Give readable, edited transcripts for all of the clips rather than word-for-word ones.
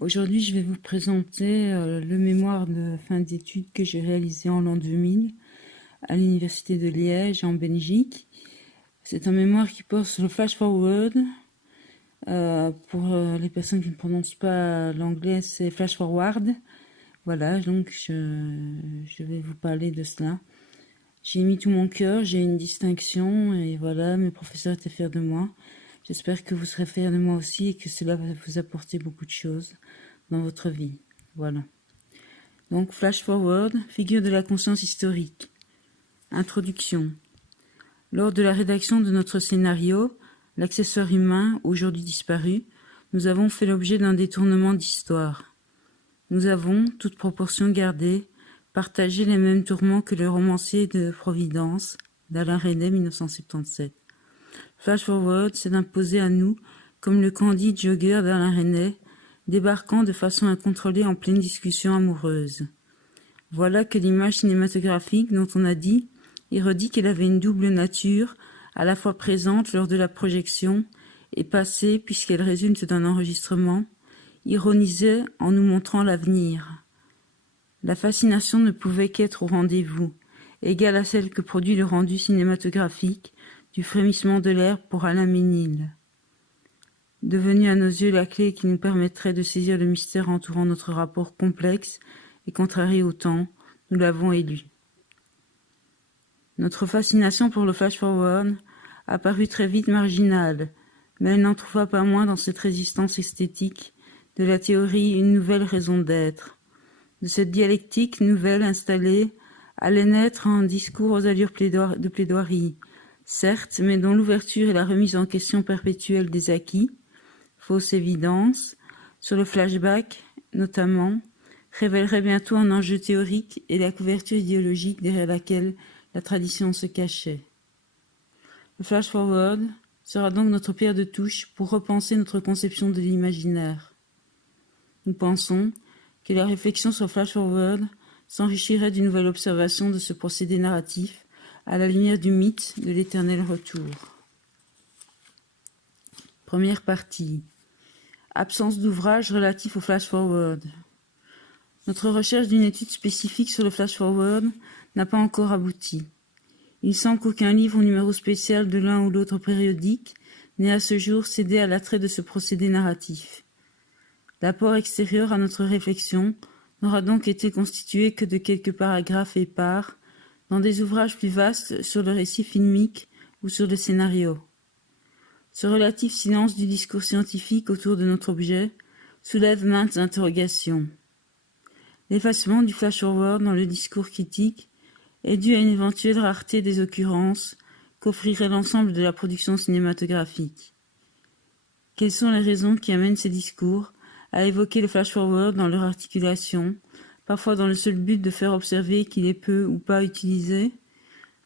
Aujourd'hui, je vais vous présenter le mémoire de fin d'études que j'ai réalisé en l'an 2000 à l'Université de Liège en Belgique. C'est un mémoire qui porte sur le flash forward. Pour les personnes qui ne prononcent pas l'anglais, c'est flash forward. Voilà, donc je vais vous parler de cela. J'ai mis tout mon cœur, j'ai une distinction et voilà, mes professeurs étaient fiers de moi. J'espère que vous serez fiers de moi aussi et que cela va vous apporter beaucoup de choses dans votre vie. Voilà. Donc, flash forward, figure de la conscience historique. Introduction. Lors de la rédaction de notre scénario, l'accessoire humain, aujourd'hui disparu, nous avons fait l'objet d'un détournement d'histoire. Nous avons, toute proportion gardée, partagé les mêmes tourments que le romancier de Providence d'Alain Resnais 1977. Flash forward s'est imposé à nous comme le candide jogger d'Alain Resnais, débarquant de façon incontrôlée en pleine discussion amoureuse. Voilà que l'image cinématographique dont on a dit et redit qu'elle avait une double nature, à la fois présente lors de la projection et passée puisqu'elle résulte d'un enregistrement, ironisait en nous montrant l'avenir. La fascination ne pouvait qu'être au rendez-vous, égale à celle que produit le rendu cinématographique du frémissement de l'air pour Alain Ménil. Devenue à nos yeux la clé qui nous permettrait de saisir le mystère entourant notre rapport complexe et contrarié au temps, nous l'avons élu. Notre fascination pour le flash-forward apparut très vite marginale, mais elle n'en trouva pas moins dans cette résistance esthétique de la théorie une nouvelle raison d'être. De cette dialectique nouvelle installée allait naître un discours aux allures de plaidoirie, certes, mais dont l'ouverture et la remise en question perpétuelle des acquis, fausse évidence, sur le flashback notamment, révélerait bientôt un enjeu théorique et la couverture idéologique derrière laquelle la tradition se cachait. Le flash-forward sera donc notre pierre de touche pour repenser notre conception de l'imaginaire. Nous pensons que la réflexion sur flash-forward s'enrichirait d'une nouvelle observation de ce procédé narratif à la lumière du mythe de l'éternel retour. Première partie. Absence d'ouvrage relatif au flash-forward. Notre recherche d'une étude spécifique sur le flash-forward n'a pas encore abouti. Il semble qu'aucun livre ou numéro spécial de l'un ou l'autre périodique n'ait à ce jour cédé à l'attrait de ce procédé narratif. L'apport extérieur à notre réflexion n'aura donc été constitué que de quelques paragraphes épars dans des ouvrages plus vastes sur le récit filmique ou sur le scénario. Ce relatif silence du discours scientifique autour de notre objet soulève maintes interrogations. L'effacement du flash-forward dans le discours critique est dû à une éventuelle rareté des occurrences qu'offrirait l'ensemble de la production cinématographique. Quelles sont les raisons qui amènent ces discours à évoquer le flash-forward dans leur articulation, parfois dans le seul but de faire observer qu'il est peu ou pas utilisé?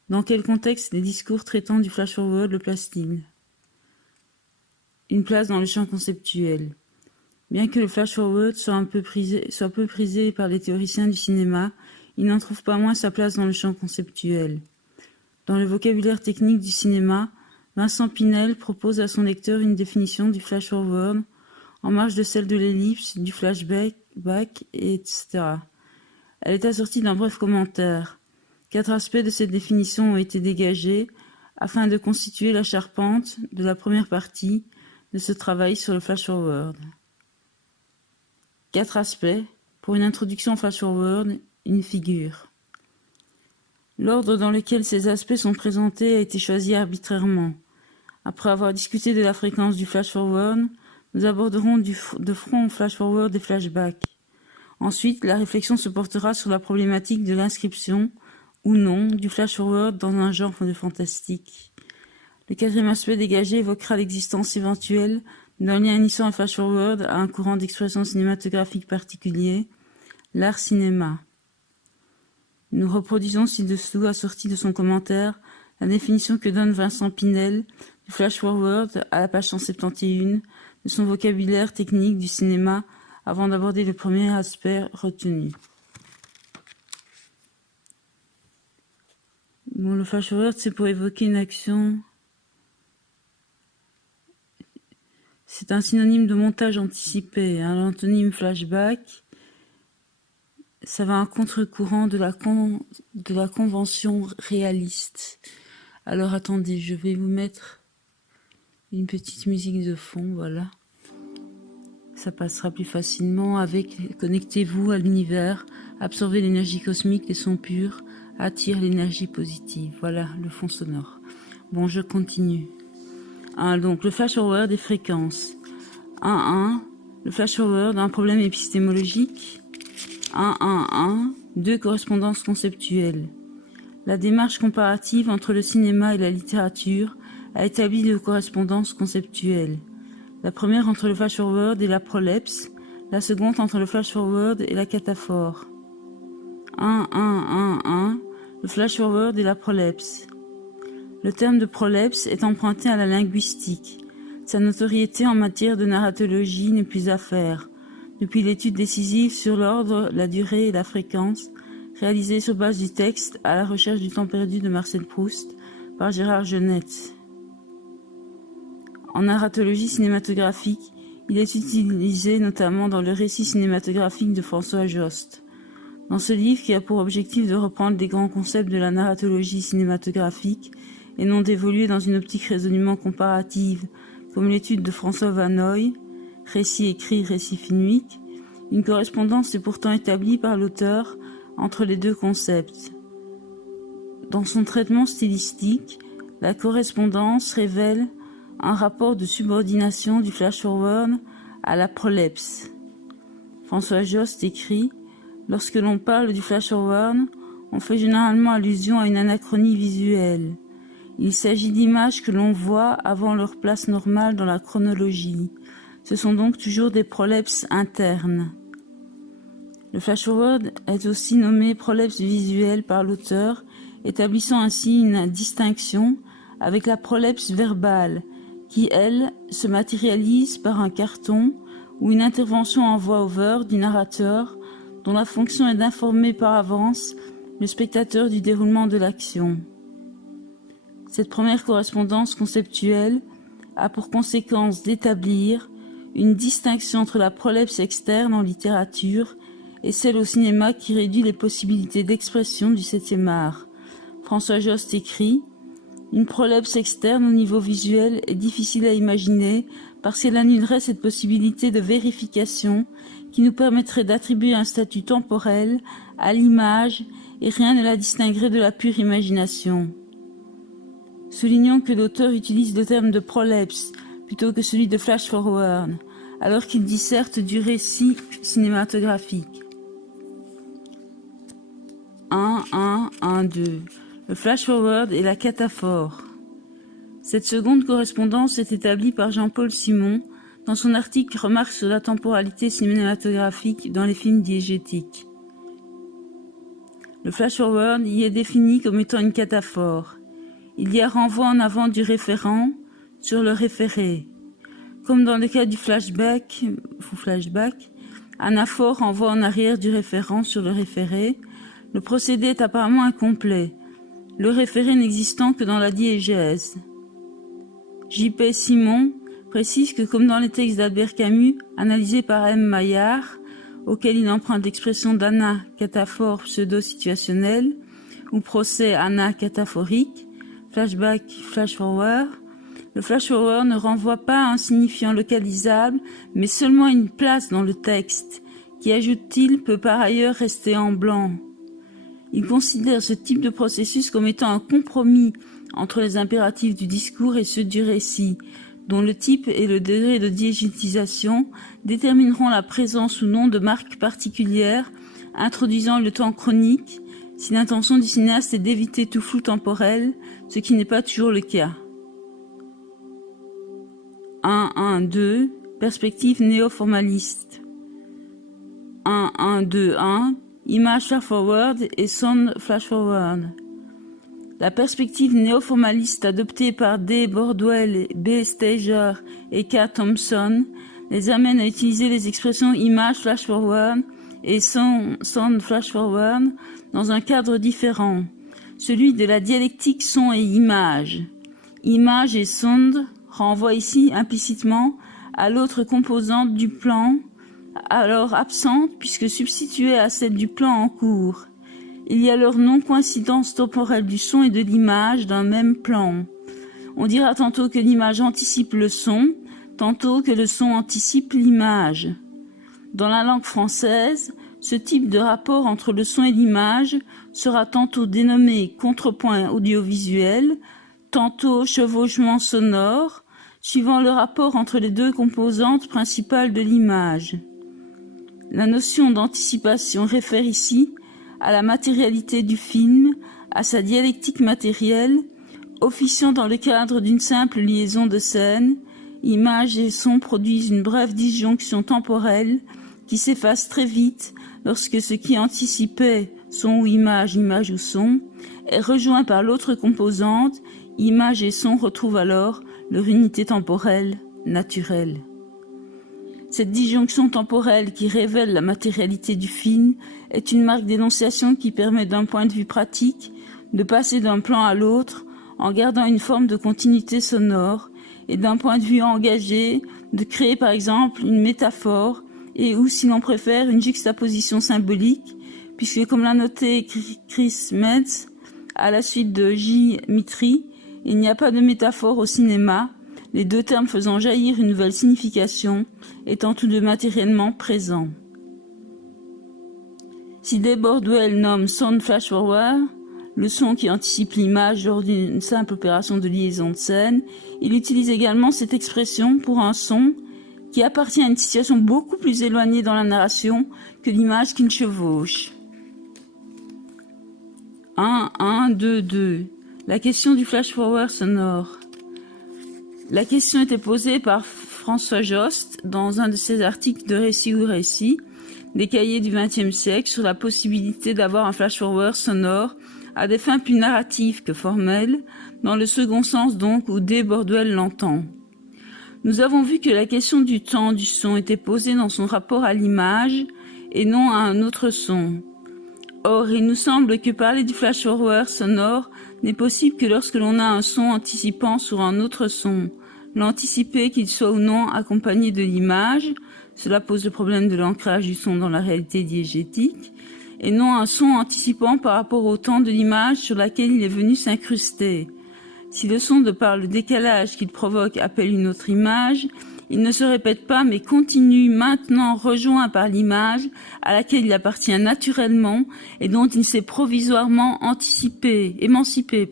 Dans quel contexte les discours traitant du flash-forward le placent-ils? Une place dans le champ conceptuel. Bien que le flash-forward soit peu prisé par les théoriciens du cinéma, il n'en trouve pas moins sa place dans le champ conceptuel. Dans le vocabulaire technique du cinéma, Vincent Pinel propose à son lecteur une définition du flash-forward en marge de celle de l'ellipse, du flashback, etc. Elle est assortie d'un bref commentaire. 4 aspects de cette définition ont été dégagés afin de constituer la charpente de la première partie de ce travail sur le flash-forward. 4 aspects pour une introduction flash-forward, une figure. L'ordre dans lequel ces aspects sont présentés a été choisi arbitrairement. Après avoir discuté de la fréquence du flash-forward, nous aborderons de front flash-forward et flashback. Ensuite, la réflexion se portera sur la problématique de l'inscription, ou non, du flash-forward dans un genre de fantastique. Le 4e aspect dégagé évoquera l'existence éventuelle d'un lien unissant un flash-forward à un courant d'expression cinématographique particulier, l'art cinéma. Nous reproduisons ci-dessous, assorti de son commentaire, la définition que donne Vincent Pinel du flash-forward à la page 171 de son vocabulaire technique du cinéma avant d'aborder le premier aspect retenu. Bon, le flash-forward, c'est pour évoquer une action. C'est un synonyme de montage anticipé. Hein. L'antonyme flashback, ça va à contre-courant de la convention réaliste. Alors attendez, je vais vous mettre une petite musique de fond, voilà. Ça passera plus facilement avec « Connectez-vous à l'univers, absorbez l'énergie cosmique, les sons purs, attire l'énergie positive ». Voilà le fond sonore. Bon, je continue. Donc, le flash-forward des fréquences. 1-1, le flash-forward, un problème épistémologique. 1-1-1, 2 correspondances conceptuelles. La démarche comparative entre le cinéma et la littérature a établi 2 correspondances conceptuelles. La première entre le flash-forward et la prolepse, la seconde entre le flash-forward et la cataphore. 1-1-1-1, le flash-forward et la prolepse. Le terme de prolepse est emprunté à la linguistique. Sa notoriété en matière de narratologie n'est plus à faire, depuis l'étude décisive sur l'ordre, la durée et la fréquence, réalisée sur base du texte à la recherche du temps perdu de Marcel Proust par Gérard Genette. En narratologie cinématographique, il est utilisé notamment dans le récit cinématographique de François Jost. Dans ce livre, qui a pour objectif de reprendre les grands concepts de la narratologie cinématographique et non d'évoluer dans une optique résolument comparative, comme l'étude de François Vanoy, Récit écrit, récit filmique, une correspondance est pourtant établie par l'auteur entre les 2 concepts. Dans son traitement stylistique, la correspondance révèle un rapport de subordination du flash-forward à la prolepse. François Jost écrit « Lorsque l'on parle du flash-forward, on fait généralement allusion à une anachronie visuelle. Il s'agit d'images que l'on voit avant leur place normale dans la chronologie. Ce sont donc toujours des prolepses internes. » Le flash-forward est aussi nommé prolepse visuelle par l'auteur, établissant ainsi une distinction avec la prolepse verbale, qui, elle, se matérialise par un carton ou une intervention en voix-over du narrateur, dont la fonction est d'informer par avance le spectateur du déroulement de l'action. Cette première correspondance conceptuelle a pour conséquence d'établir une distinction entre la prolepse externe en littérature et celle au cinéma qui réduit les possibilités d'expression du 7e art. François Jost écrit « Une prolepse externe au niveau visuel est difficile à imaginer parce qu'elle annulerait cette possibilité de vérification qui nous permettrait d'attribuer un statut temporel à l'image et rien ne la distinguerait de la pure imagination. » Soulignons que l'auteur utilise le terme de prolepse plutôt que celui de flash-forward, alors qu'il disserte du récit cinématographique. 1-1-1-2. Le flash-forward et la cataphore. Cette seconde correspondance est établie par Jean-Paul Simon dans son article « Remarques sur la temporalité cinématographique dans les films diégétiques ». Le flash-forward y est défini comme étant une cataphore. Il y a renvoi en avant du référent sur le référé. Comme dans le cas du flashback, anaphore renvoie en arrière du référent sur le référé. Le procédé est apparemment incomplet, le référé n'existant que dans la diégèse. J.P. Simon précise que comme dans les textes d'Albert Camus, analysés par M. Maillard, auquel il emprunte l'expression d'ana-cataphore pseudo-situationnelle, ou procès ana-cataphorique, flashback, flash-forward, le flash-forward ne renvoie pas à un signifiant localisable, mais seulement à une place dans le texte, qui, ajoute-t-il, peut par ailleurs rester en blanc. Il considère ce type de processus comme étant un compromis entre les impératifs du discours et ceux du récit, dont le type et le degré de diégétisation détermineront la présence ou non de marques particulières introduisant le temps chronique, si l'intention du cinéaste est d'éviter tout flou temporel, ce qui n'est pas toujours le cas. 1-1-2, perspective néo-formaliste. 1-1-2-1, image flash-forward et sound flash-forward. La perspective néo-formaliste adoptée par D. Bordwell, B. Stager et K. Thompson les amène à utiliser les expressions image flash-forward et sound flash-forward dans un cadre différent, celui de la dialectique son et image. Image et sound renvoient ici implicitement à l'autre composante du plan, alors absente puisque substituée à celle du plan en cours. Il y a alors non-coïncidence temporelle du son et de l'image d'un même plan. On dira tantôt que l'image anticipe le son, tantôt que le son anticipe l'image. Dans la langue française, ce type de rapport entre le son et l'image sera tantôt dénommé contrepoint audiovisuel, tantôt chevauchement sonore, suivant le rapport entre les deux composantes principales de l'image. La notion d'anticipation réfère ici à la matérialité du film, à sa dialectique matérielle, officiant dans le cadre d'une simple liaison de scène. Images et sons produisent une brève disjonction temporelle qui s'efface très vite lorsque ce qui anticipait son ou image, image ou son, est rejoint par l'autre composante. Image et son retrouvent alors leur unité temporelle naturelle. Cette disjonction temporelle qui révèle la matérialité du film est une marque d'énonciation qui permet d'un point de vue pratique de passer d'un plan à l'autre en gardant une forme de continuité sonore et d'un point de vue engagé de créer par exemple une métaphore et ou si l'on préfère une juxtaposition symbolique puisque comme l'a noté Chris Metz à la suite de J. Mitry, il n'y a pas de métaphore au cinéma, les deux termes faisant jaillir une nouvelle signification, étant tous deux matériellement présents. Si Day Bordwell nomme sound flash forward, le son qui anticipe l'image lors d'une simple opération de liaison de scène, il utilise également cette expression pour un son qui appartient à une situation beaucoup plus éloignée dans la narration que l'image qu'il chevauche. 1, 2, 2. La question du flash forward sonore. La question était posée par François Jost dans un de ses articles de Récit ou Récit, des cahiers du XXe siècle, sur la possibilité d'avoir un flash-forward sonore à des fins plus narratives que formelles, dans le second sens donc où Day Bordwell l'entend. Nous avons vu que la question du temps du son était posée dans son rapport à l'image et non à un autre son. Or, il nous semble que parler du flash-forward sonore n'est possible que lorsque l'on a un son anticipant sur un autre son. L'anticiper, qu'il soit ou non accompagné de l'image, cela pose le problème de l'ancrage du son dans la réalité diégétique, et non un son anticipant par rapport au temps de l'image sur laquelle il est venu s'incruster. Si le son, de par le décalage qu'il provoque, appelle une autre image, il ne se répète pas mais continue maintenant rejoint par l'image à laquelle il appartient naturellement et dont il s'est provisoirement émancipé.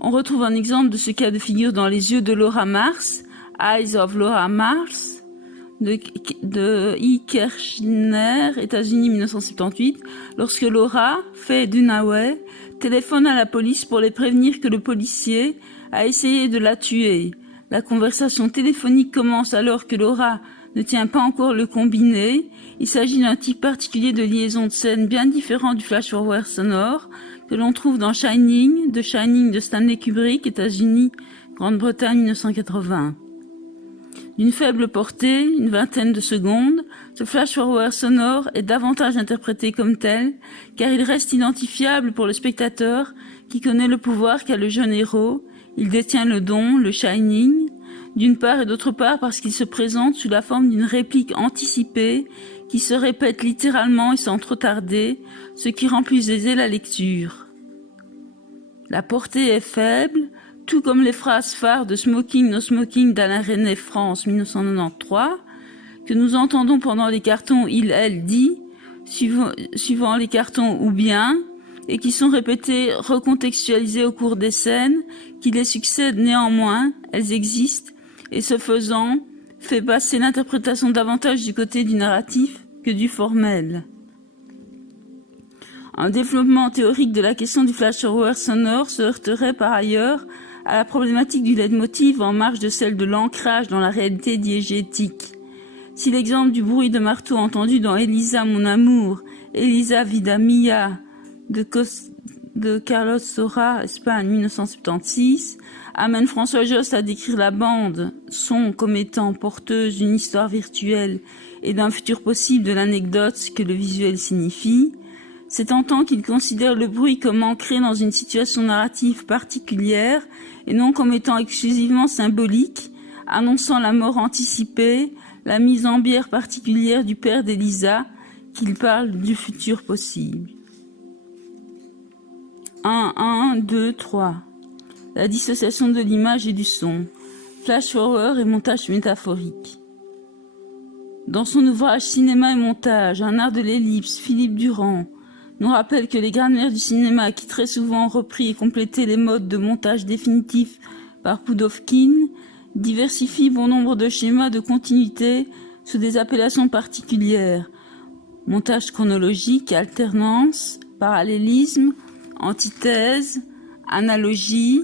On retrouve un exemple de ce cas de figure dans Les yeux de Laura Mars, Eyes of Laura Mars, de E. Kirchner, États-Unis 1978, lorsque Laura, Faye Dunaway, téléphone à la police pour les prévenir que le policier a essayé de la tuer. La conversation téléphonique commence alors que Laura ne tient pas encore le combiné. Il s'agit d'un type particulier de liaison de scène bien différent du flash-forward sonore que l'on trouve dans Shining de Stanley Kubrick, États-Unis, Grande-Bretagne 1980. D'une faible portée, une vingtaine de secondes, ce flash-forward sonore est davantage interprété comme tel, car il reste identifiable pour le spectateur qui connaît le pouvoir qu'a le jeune héros. Il détient le don, le Shining, d'une part et d'autre part parce qu'il se présente sous la forme d'une réplique anticipée qui se répète littéralement et sans trop tarder, ce qui rend plus aisée la lecture. La portée est faible, tout comme les phrases phares de Smoking No Smoking d'Alain Resnais France 1993, que nous entendons pendant les cartons Il, Elle, Dit, suivant les cartons ou bien, et qui sont répétées, recontextualisées au cours des scènes, qui les succèdent néanmoins, elles existent, et ce faisant, fait passer l'interprétation davantage du côté du narratif que du formel. Un développement théorique de la question du flash-forward sonore se heurterait par ailleurs à la problématique du leitmotiv en marge de celle de l'ancrage dans la réalité diégétique. Si l'exemple du bruit de marteau entendu dans Elisa, mon amour, Elisa Vida Mia de Carlos Saura, Espagne 1976, amène François Jost à décrire la bande son comme étant porteuse d'une histoire virtuelle et d'un futur possible de l'anecdote que le visuel signifie, c'est en tant qu'il considère le bruit comme ancré dans une situation narrative particulière et non comme étant exclusivement symbolique, annonçant la mort anticipée, la mise en bière particulière du père d'Elisa, qu'il parle du futur possible. 1, 2, 3. La dissociation de l'image et du son. Flash forward et montage métaphorique. Dans son ouvrage Cinéma et montage, un art de l'ellipse, Philippe Durand nous rappelle que les grammaires du cinéma, qui très souvent ont repris et complété les modes de montage définitifs par Pudovkin, diversifient bon nombre de schémas de continuité sous des appellations particulières. Montage chronologique, alternance, parallélisme, antithèse, analogie,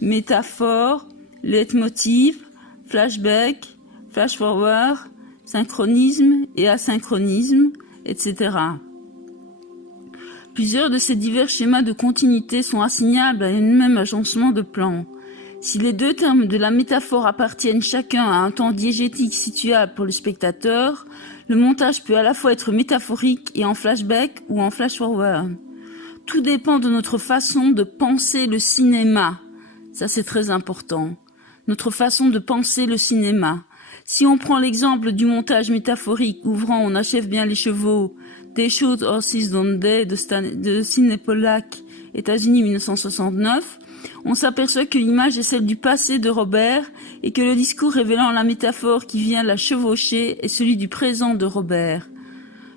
métaphore, leitmotiv, flashback, flash-forward, synchronisme et asynchronisme, etc. Plusieurs de ces divers schémas de continuité sont assignables à un même agencement de plans. Si les deux termes de la métaphore appartiennent chacun à un temps diégétique situable pour le spectateur, le montage peut à la fois être métaphorique et en flashback ou en flash-forward. Tout dépend de notre façon de penser le cinéma. Ça, c'est très important. Notre façon de penser le cinéma. Si on prend l'exemple du montage métaphorique ouvrant On achève bien les chevaux, They Shoot Horses Don't They de Sidney Pollack, États-Unis 1969, on s'aperçoit que l'image est celle du passé de Robert et que le discours révélant la métaphore qui vient la chevaucher est celui du présent de Robert.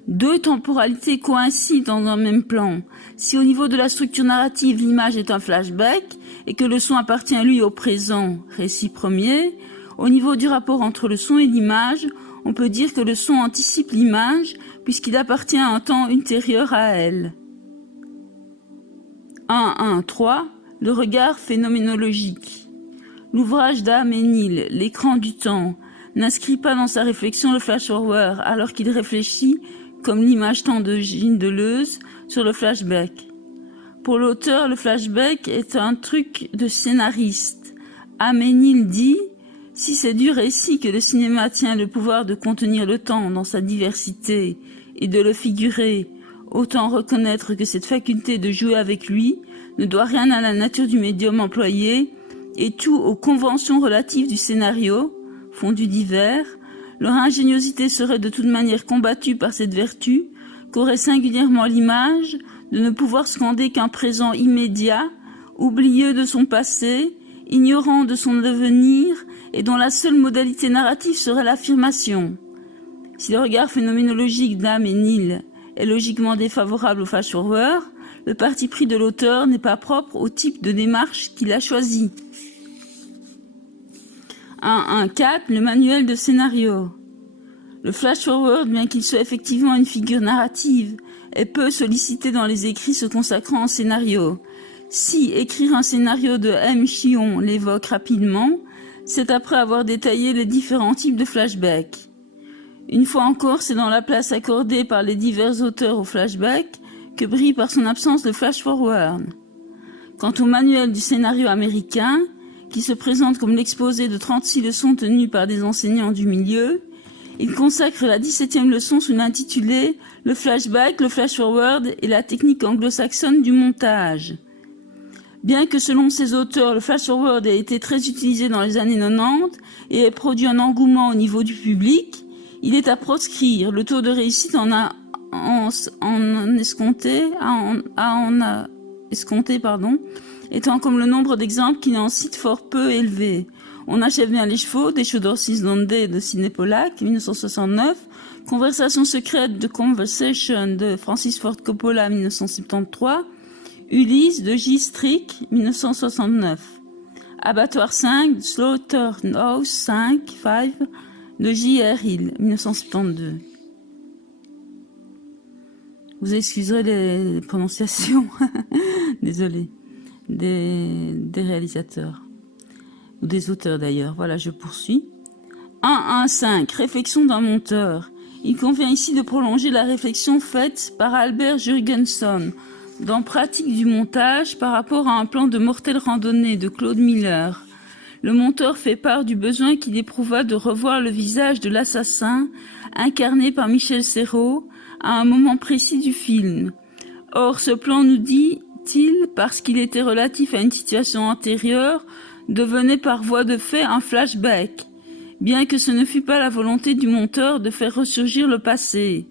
Deux temporalités coïncident dans un même plan. Si au niveau de la structure narrative, l'image est un flashback et que le son appartient lui au présent, récit premier, au niveau du rapport entre le son et l'image, on peut dire que le son anticipe l'image puisqu'il appartient à un temps ultérieur à elle. 3. Le regard phénoménologique. L'ouvrage d'Amenil, L'écran du temps, n'inscrit pas dans sa réflexion le flash-forward alors qu'il réfléchit, comme l'image temps de Gilles Deleuze, sur le flashback. Pour l'auteur, le flashback est un truc de scénariste. Amenil dit « Si c'est du récit que le cinéma tient le pouvoir de contenir le temps dans sa diversité et de le figurer, autant reconnaître que cette faculté de jouer avec lui ne doit rien à la nature du médium employé et tout aux conventions relatives du scénario, fondu divers, leur ingéniosité serait de toute manière combattue par cette vertu qu'aurait singulièrement l'image de ne pouvoir scander qu'un présent immédiat, oublieux de son passé, ignorant de son devenir et dont la seule modalité narrative serait l'affirmation. Si le regard phénoménologique d'Amenil est logiquement défavorable au flash-forward, le parti pris de l'auteur n'est pas propre au type de démarche qu'il a choisi. 1.1.4. Le manuel de scénario. Le flash-forward, bien qu'il soit effectivement une figure narrative, est peu sollicité dans les écrits se consacrant au scénario. Si écrire un scénario de M. Chion l'évoque rapidement, c'est après avoir détaillé les différents types de flashback. Une fois encore, c'est dans la place accordée par les divers auteurs au flashback que brille par son absence le flash-forward. Quant au manuel du scénario américain, qui se présente comme l'exposé de 36 leçons tenues par des enseignants du milieu, il consacre la 17e leçon sous l'intitulé « Le flashback, le flash-forward et la technique anglo-saxonne du montage ». Bien que selon ces auteurs, le flash-forward ait été très utilisé dans les années 90 et ait produit un engouement au niveau du public, il est à proscrire. Le taux de réussite étant comme le nombre d'exemples qu'il en cite fort peu élevé. On achève bien les chevaux, des Shoot Horses Don't They de Sidney Pollack, 1969, Conversation secrète de Conversation de Francis Ford Coppola, 1973, Ulysse de J. Strick, 1969, Abattoir 5, Slaughterhouse 5 de J.R. Hill, 1972. Vous excuserez les prononciations, désolé, des réalisateurs, ou des auteurs d'ailleurs. Voilà, je poursuis. 1.1.5. Réflexion d'un monteur. Il convient ici de prolonger la réflexion faite par Albert Jurgenson dans Pratique du montage par rapport à un plan de mortelle randonnée de Claude Miller. Le monteur fait part du besoin qu'il éprouva de revoir le visage de l'assassin, incarné par Michel Serrault, à un moment précis du film. Or, ce plan, nous dit-il, parce qu'il était relatif à une situation antérieure, devenait par voie de fait un flashback. bien que ce ne fût pas la volonté du monteur de faire ressurgir le passé.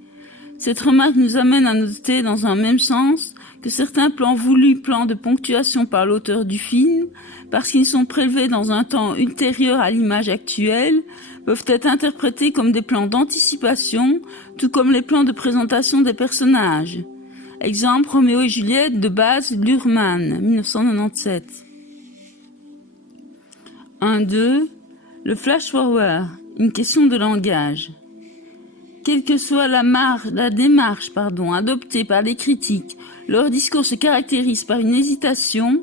Cette remarque nous amène à noter dans un même sens que certains plans voulus, plans de ponctuation par l'auteur du film, parce qu'ils sont prélevés dans un temps ultérieur à l'image actuelle, peuvent être interprétés comme des plans d'anticipation, tout comme les plans de présentation des personnages. Exemple, Roméo et Juliette de Baz Luhrmann, 1997. 1.2. Le flash-forward, une question de langage. Quelle que soit la démarche adoptée par les critiques, leur discours se caractérise par une hésitation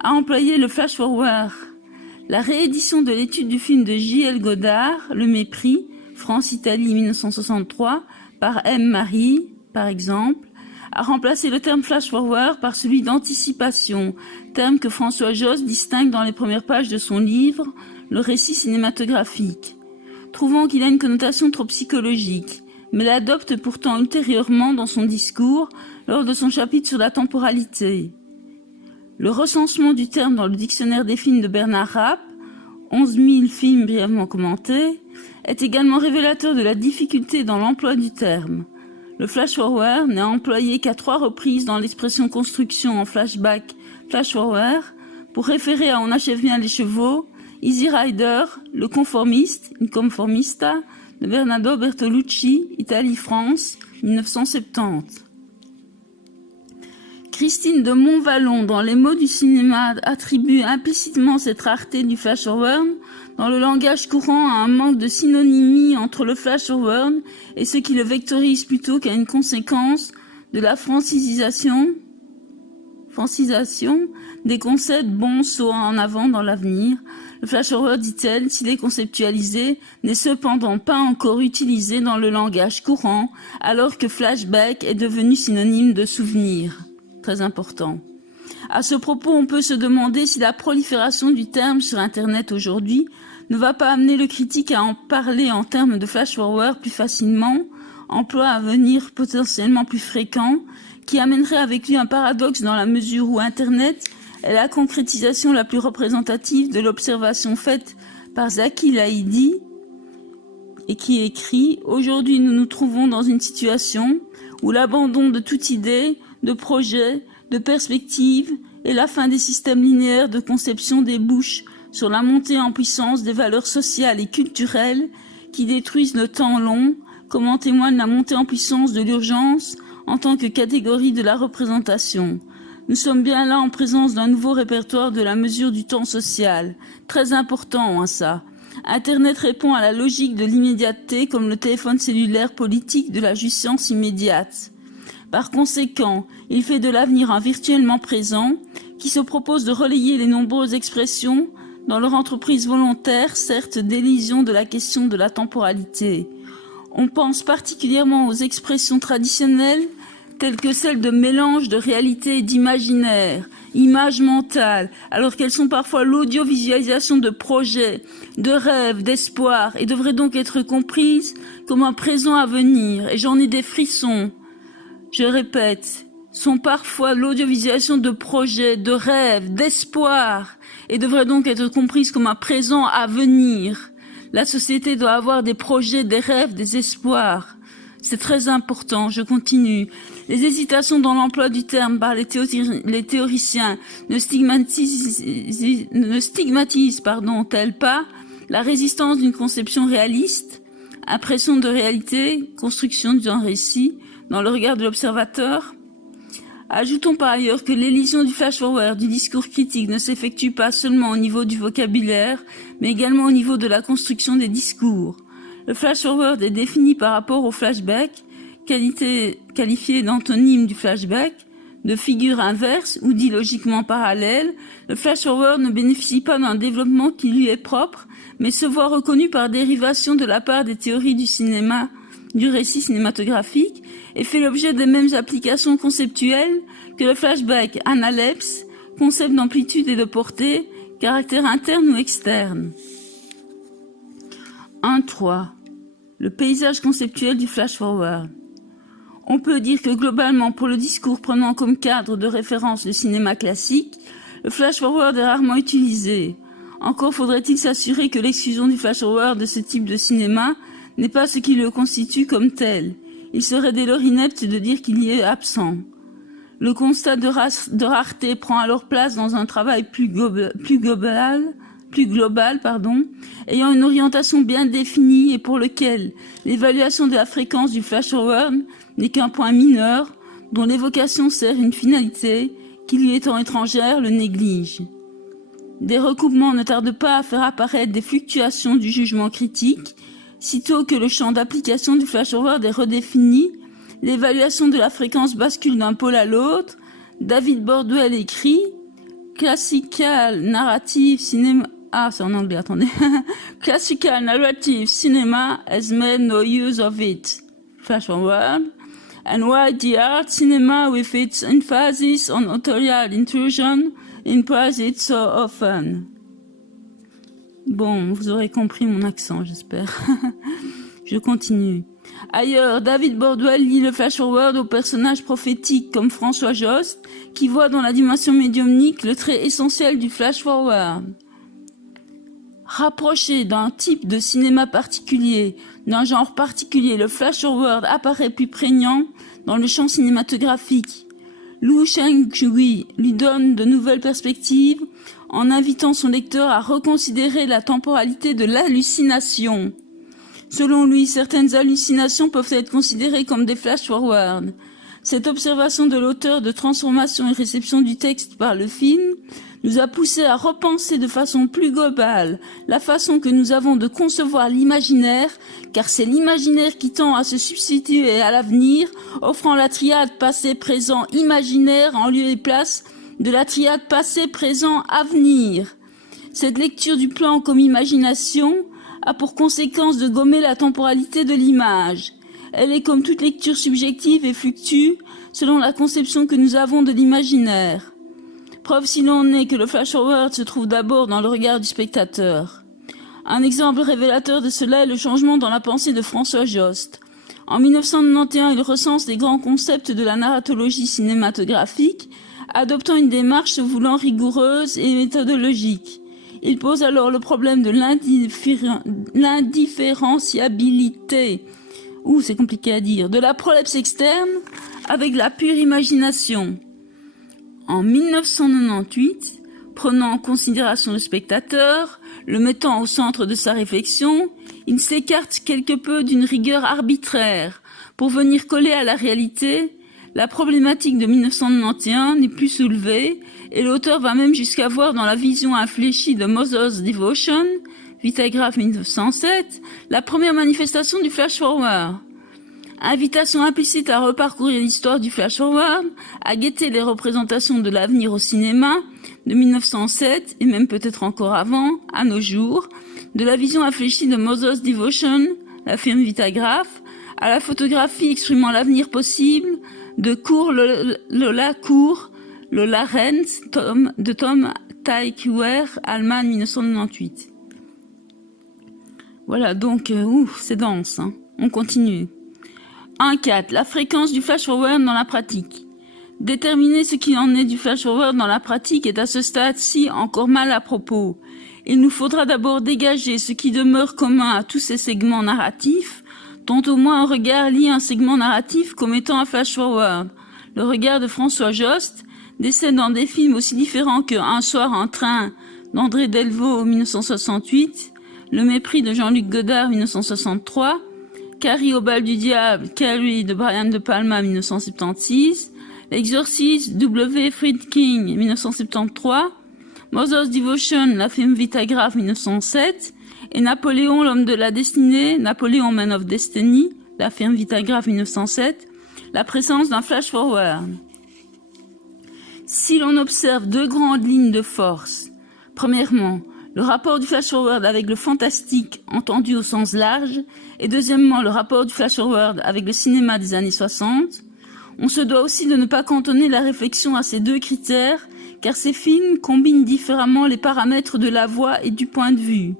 à employer le flash-forward. La réédition de l'étude du film de J.L. Godard, Le Mépris, France-Italie 1963, par M. Marie, par exemple, a remplacé le terme flash-forward par celui d'anticipation, terme que François Josse distingue dans les premières pages de son livre « Le récit cinématographique », trouvant qu'il a une connotation trop psychologique, mais l'adopte pourtant ultérieurement dans son discours lors de son chapitre sur la temporalité. Le recensement du terme dans le dictionnaire des films de Bernard Rapp, 11 000 films brièvement commentés, est également révélateur de la difficulté dans l'emploi du terme. Le flash-forward n'est employé qu'à 3 reprises dans l'expression construction en flashback, flash-forward, pour référer à On achève bien les chevaux, Easy Rider, Le conformiste, Il conformista, de Bernardo Bertolucci, Italie-France, 1970. Christine de Montvallon, dans Les mots du cinéma, attribue implicitement cette rareté du flash-forward dans le langage courant à un manque de synonymie entre le flash-forward et ce qui le vectorise plutôt qu'à une conséquence de la francisation des concepts bons sauts en avant dans l'avenir. Le flash-forward, dit-elle, s'il est conceptualisé, n'est cependant pas encore utilisé dans le langage courant, alors que flashback est devenu synonyme de souvenir. Très important. À ce propos, on peut se demander si la prolifération du terme sur Internet aujourd'hui ne va pas amener le critique à en parler en termes de flash-forward plus facilement, emploi à venir potentiellement plus fréquent, qui amènerait avec lui un paradoxe dans la mesure où Internet est la concrétisation la plus représentative de l'observation faite par Zaki Laïdi et qui écrit « Aujourd'hui, nous nous trouvons dans une situation où l'abandon de toute idée, de projet, de perspective et la fin des systèmes linéaires de conception débouche sur la montée en puissance des valeurs sociales et culturelles qui détruisent le temps long, comme en témoigne la montée en puissance de l'urgence en tant que catégorie de la représentation. Nous sommes bien là en présence d'un nouveau répertoire de la mesure du temps social. Très important, ça. Internet répond à la logique de l'immédiateté comme le téléphone cellulaire politique de la jouissance immédiate. Par conséquent, il fait de l'avenir un virtuellement présent qui se propose de relayer les nombreuses expressions dans leur entreprise volontaire, certes d'élision de la question de la temporalité. On pense particulièrement aux expressions traditionnelles telles que celles de mélange de réalité et d'imaginaire, images mentales, alors qu'elles sont parfois l'audiovisualisation de projets, de rêves, d'espoirs, et devraient donc être comprises comme un présent à venir, et j'en ai des frissons. Je répète, sont parfois l'audiovisualisation de projets, de rêves, d'espoirs, et devraient donc être comprises comme un présent à venir. La société doit avoir des projets, des rêves, des espoirs. C'est très important, je continue. Les hésitations dans l'emploi du terme par les théoriciens ne stigmatisent-elles pas la résistance d'une conception réaliste, impression de réalité, construction d'un récit, dans le regard de l'observateur? Ajoutons par ailleurs que l'élision du flash-forward du discours critique ne s'effectue pas seulement au niveau du vocabulaire, mais également au niveau de la construction des discours. Le flash-forward est défini par rapport au flashback, qualifié d'antonyme du flashback, de figure inverse ou dit logiquement parallèle. Le flash-forward ne bénéficie pas d'un développement qui lui est propre, mais se voit reconnu par dérivation de la part des théories du cinéma, du récit cinématographique, et fait l'objet des mêmes applications conceptuelles que le flashback analepse, concept d'amplitude et de portée, caractère interne ou externe. 1.3. Le paysage conceptuel du flash-forward. On peut dire que globalement, pour le discours prenant comme cadre de référence le cinéma classique, le flash-forward est rarement utilisé. Encore faudrait-il s'assurer que l'exclusion du flash-forward de ce type de cinéma n'est pas ce qui le constitue comme tel. Il serait dès lors inepte de dire qu'il y est absent. Le constat de rareté prend alors place dans un travail plus global, ayant une orientation bien définie et pour lequel l'évaluation de la fréquence du flash-forward n'est qu'un point mineur, dont l'évocation sert une finalité qui lui étant étrangère le néglige. Des recoupements ne tardent pas à faire apparaître des fluctuations du jugement critique. Sitôt que le champ d'application du flash-forward est redéfini, l'évaluation de la fréquence bascule d'un pôle à l'autre. David Bordwell écrit « Classical Narrative Cinema » Ah, c'est en anglais, attendez. « Classical Narrative Cinema has made no use of it. Flash-forward. And why the art cinema with its emphasis on authorial intrusion implies it so often. » Bon, vous aurez compris mon accent, j'espère. Je continue. Ailleurs, David Bordwell lit le flash-forward aux personnages prophétiques comme François Jost, qui voit dans la dimension médiumnique le trait essentiel du flash-forward. Rapproché d'un type de cinéma particulier, d'un genre particulier, le flash-forward apparaît plus prégnant dans le champ cinématographique. Lu Sheng-Chui lui donne de nouvelles perspectives en invitant son lecteur à reconsidérer la temporalité de l'hallucination. Selon lui, certaines hallucinations peuvent être considérées comme des flash-forwards. Cette observation de l'auteur de transformation et réception du texte par le film nous a poussé à repenser de façon plus globale la façon que nous avons de concevoir l'imaginaire, car c'est l'imaginaire qui tend à se substituer à l'avenir, offrant la triade passé-présent-imaginaire en lieu et place de la triade passé-présent-avenir. Cette lecture du plan comme imagination a pour conséquence de gommer la temporalité de l'image. Elle est comme toute lecture subjective et fluctue selon la conception que nous avons de l'imaginaire. Preuve s'il en est que le flash-forward se trouve d'abord dans le regard du spectateur. Un exemple révélateur de cela est le changement dans la pensée de François Jost. En 1991, il recense les grands concepts de la narratologie cinématographique, adoptant une démarche se voulant rigoureuse et méthodologique. Il pose alors le problème de l'indifférenciabilité, c'est compliqué à dire, de la prolepse externe avec la pure imagination. En 1998, prenant en considération le spectateur, le mettant au centre de sa réflexion, il s'écarte quelque peu d'une rigueur arbitraire. Pour venir coller à la réalité, la problématique de 1991 n'est plus soulevée, et l'auteur va même jusqu'à voir dans la vision infléchie de Mother's Devotion, Vitagraph 1907, la première manifestation du flash-forward. Invitation implicite à reparcourir l'histoire du flash-forward, à guetter les représentations de l'avenir au cinéma, de 1907, et même peut-être encore avant, à nos jours, de la vision infléchie de Mother's Devotion, la firme Vitagraph, à la photographie exprimant l'avenir possible, de Lola Renz, de Tom Tykwer, Allemagne 1998. Voilà, donc, c'est dense, hein. On continue. 1.4. La fréquence du flash-forward dans la pratique. Déterminer ce qu'il en est du flash-forward dans la pratique est à ce stade-ci encore mal à propos. Il nous faudra d'abord dégager ce qui demeure commun à tous ces segments narratifs, dont au moins un regard lie un segment narratif comme étant un flash-forward. Le regard de François Jost décède dans des films aussi différents que Un soir en train d'André Delvaux 1968, Le mépris de Jean-Luc Godard 1963, Carrie au bal du diable, Carrie de Brian De Palma 1976, L'Exorciste W. Friedkin 1973, Mother's Devotion, la film Vitagraph 1907, et Napoléon, l'homme de la destinée, Napoléon Man of Destiny, la firme Vitagraph 1907, la présence d'un flash-forward. Si l'on observe deux grandes lignes de force, premièrement, le rapport du flash-forward avec le fantastique entendu au sens large, et deuxièmement, le rapport du flash-forward avec le cinéma des années 60, on se doit aussi de ne pas cantonner la réflexion à ces deux critères, car ces films combinent différemment les paramètres de la voix et du point de vue.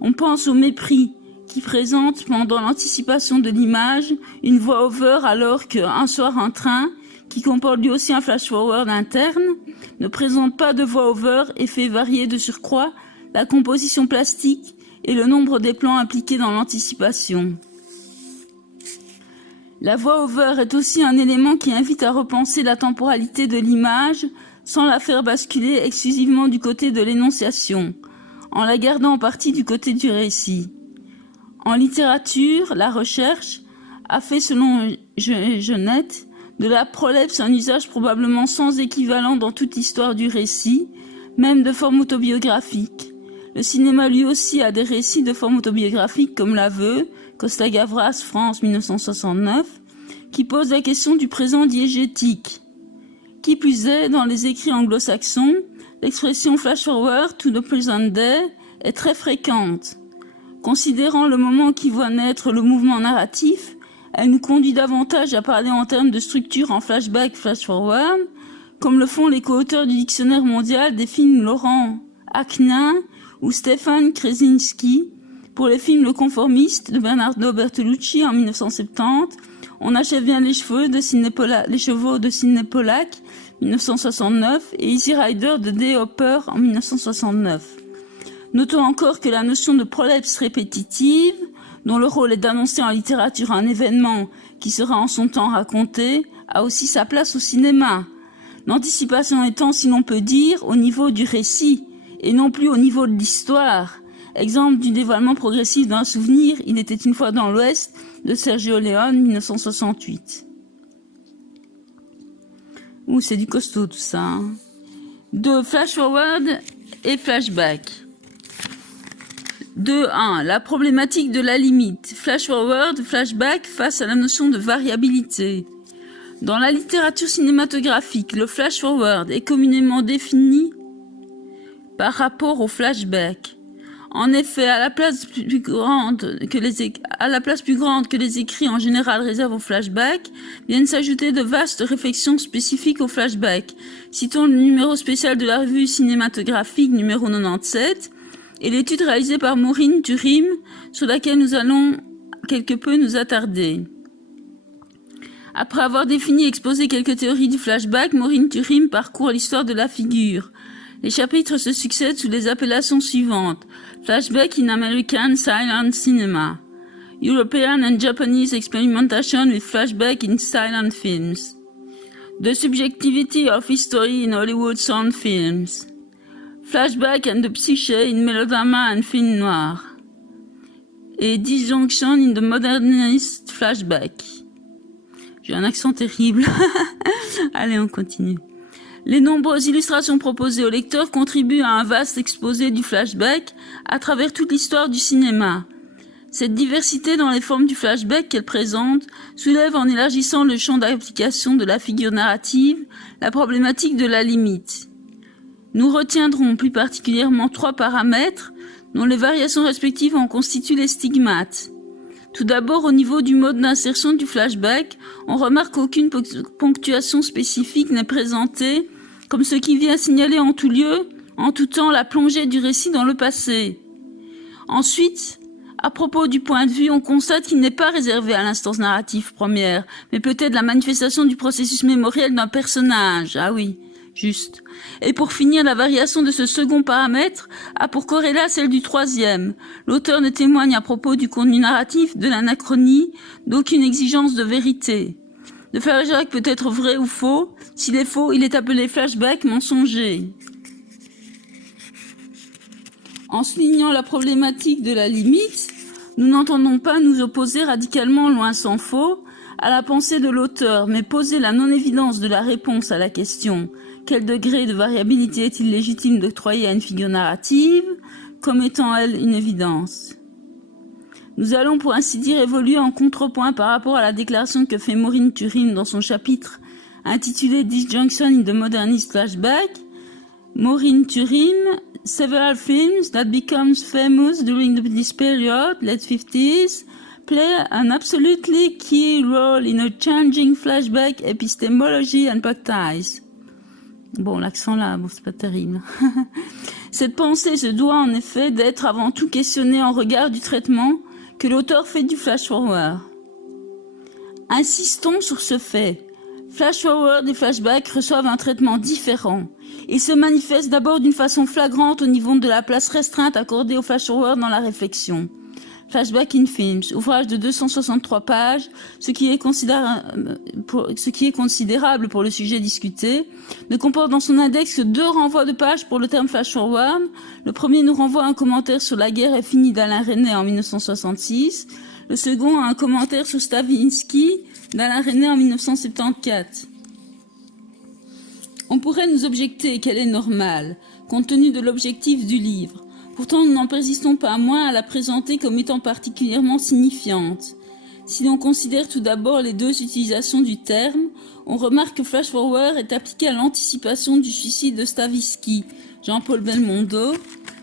On pense au mépris, qui présente pendant l'anticipation de l'image une voix-over alors que Un soir en train, qui comporte lui aussi un flash-forward interne, ne présente pas de voix-over et fait varier de surcroît la composition plastique et le nombre des plans impliqués dans l'anticipation. La voix-over est aussi un élément qui invite à repenser la temporalité de l'image sans la faire basculer exclusivement du côté de l'énonciation, en la gardant en partie du côté du récit. En littérature, la recherche a fait, selon Jeunette, de la prolepse un usage probablement sans équivalent dans toute l'histoire du récit, même de forme autobiographique. Le cinéma lui aussi a des récits de forme autobiographique comme L'Aveu, Costa Gavras, France 1969, qui pose la question du présent diégétique. Qui plus est, dans les écrits anglo-saxons, l'expression flash forward to the present day est très fréquente. Considérant le moment qui voit naître le mouvement narratif, elle nous conduit davantage à parler en termes de structure en flashback, flash forward, comme le font les co-auteurs du dictionnaire mondial des films Laurent Aknin ou Stéphane Krasinski. Pour les films Le Conformiste de Bernardo Bertolucci en 1970, On achève bien les chevaux de Sidney Pollack, 1969, et Easy Rider de Day Hopper en 1969. Notons encore que la notion de prolepse répétitive, dont le rôle est d'annoncer en littérature un événement qui sera en son temps raconté, a aussi sa place au cinéma. L'anticipation étant, si l'on peut dire, au niveau du récit, et non plus au niveau de l'histoire. Exemple du dévoilement progressif d'un souvenir, Il était une fois dans l'Ouest, de Sergio Leone, 1968. Ouh, c'est du costaud tout ça. Hein. De flash forward et flashback. 2.1. La problématique de la limite. Flash forward, flashback face à la notion de variabilité. Dans la littérature cinématographique, le flash forward est communément défini par rapport au flashback. En effet, à la place plus grande que les écrits en général réservent au flashback, viennent s'ajouter de vastes réflexions spécifiques au flashback. Citons le numéro spécial de la revue cinématographique numéro 97 et l'étude réalisée par Maureen Turim, sur laquelle nous allons quelque peu nous attarder. Après avoir défini et exposé quelques théories du flashback, Maureen Turim parcourt l'histoire de la figure. Les chapitres se succèdent sous les appellations suivantes. Flashback in American Silent Cinema. European and Japanese Experimentation with Flashback in Silent Films. The Subjectivity of History in Hollywood Sound Films. Flashback and the Psyche in Melodrama and Film Noir. Et Disjunction in the Modernist Flashback. J'ai un accent terrible. Allez, on continue. Les nombreuses illustrations proposées au lecteur contribuent à un vaste exposé du flashback à travers toute l'histoire du cinéma. Cette diversité dans les formes du flashback qu'elle présente soulève, en élargissant le champ d'application de la figure narrative, la problématique de la limite. Nous retiendrons plus particulièrement 3 paramètres dont les variations respectives en constituent les stigmates. Tout d'abord, au niveau du mode d'insertion du flashback, on remarque qu'aucune ponctuation spécifique n'est présentée, comme ce qui vient signaler en tout lieu, en tout temps, la plongée du récit dans le passé. Ensuite, à propos du point de vue, on constate qu'il n'est pas réservé à l'instance narrative première, mais peut-être la manifestation du processus mémoriel d'un personnage. Ah oui, juste. Et pour finir, la variation de ce second paramètre a pour corrélat celle du troisième. L'auteur ne témoigne à propos du contenu narratif, de l'anachronie, d'aucune exigence de vérité. Le flashback peut être vrai ou faux. S'il est faux, il est appelé flashback mensonger. En soulignant la problématique de la limite, nous n'entendons pas nous opposer radicalement, loin s'en faut, à la pensée de l'auteur, mais poser la non-évidence de la réponse à la question « Quel degré de variabilité est-il légitime d'octroyer à une figure narrative ?» comme étant, elle, une évidence. Nous allons pour ainsi dire évoluer en contrepoint par rapport à la déclaration que fait Maureen Turim dans son chapitre intitulé Disjunction in the Modernist Flashback. Maureen Turim, several films that becomes famous during this period, late 50s, play an absolutely key role in a changing flashback epistemology and practice. Bon, l'accent là, bon, c'est pas terrible. Cette pensée se doit en effet d'être avant tout questionnée en regard du traitement que l'auteur fait du flash-forward. Insistons sur ce fait. Flash forward et flashback reçoivent un traitement différent. Ils se manifestent d'abord d'une façon flagrante au niveau de la place restreinte accordée au flash forward dans la réflexion. Flashback in Films, ouvrage de 263 pages, ce qui est considérable pour le sujet discuté, ne comporte dans son index que 2 renvois de pages pour le terme flash forward. Le premier nous renvoie à un commentaire sur La guerre est finie d'Alain Resnais en 1966. Le second à un commentaire sur Stravinsky d'Alain Resnais en 1974. On pourrait nous objecter qu'elle est normale, compte tenu de l'objectif du livre. Pourtant, nous n'en persistons pas moins à la présenter comme étant particulièrement signifiante. Si l'on considère tout d'abord les 2 utilisations du terme, on remarque que flash forward est appliqué à l'anticipation du suicide de Stravinsky, Jean-Paul Belmondo,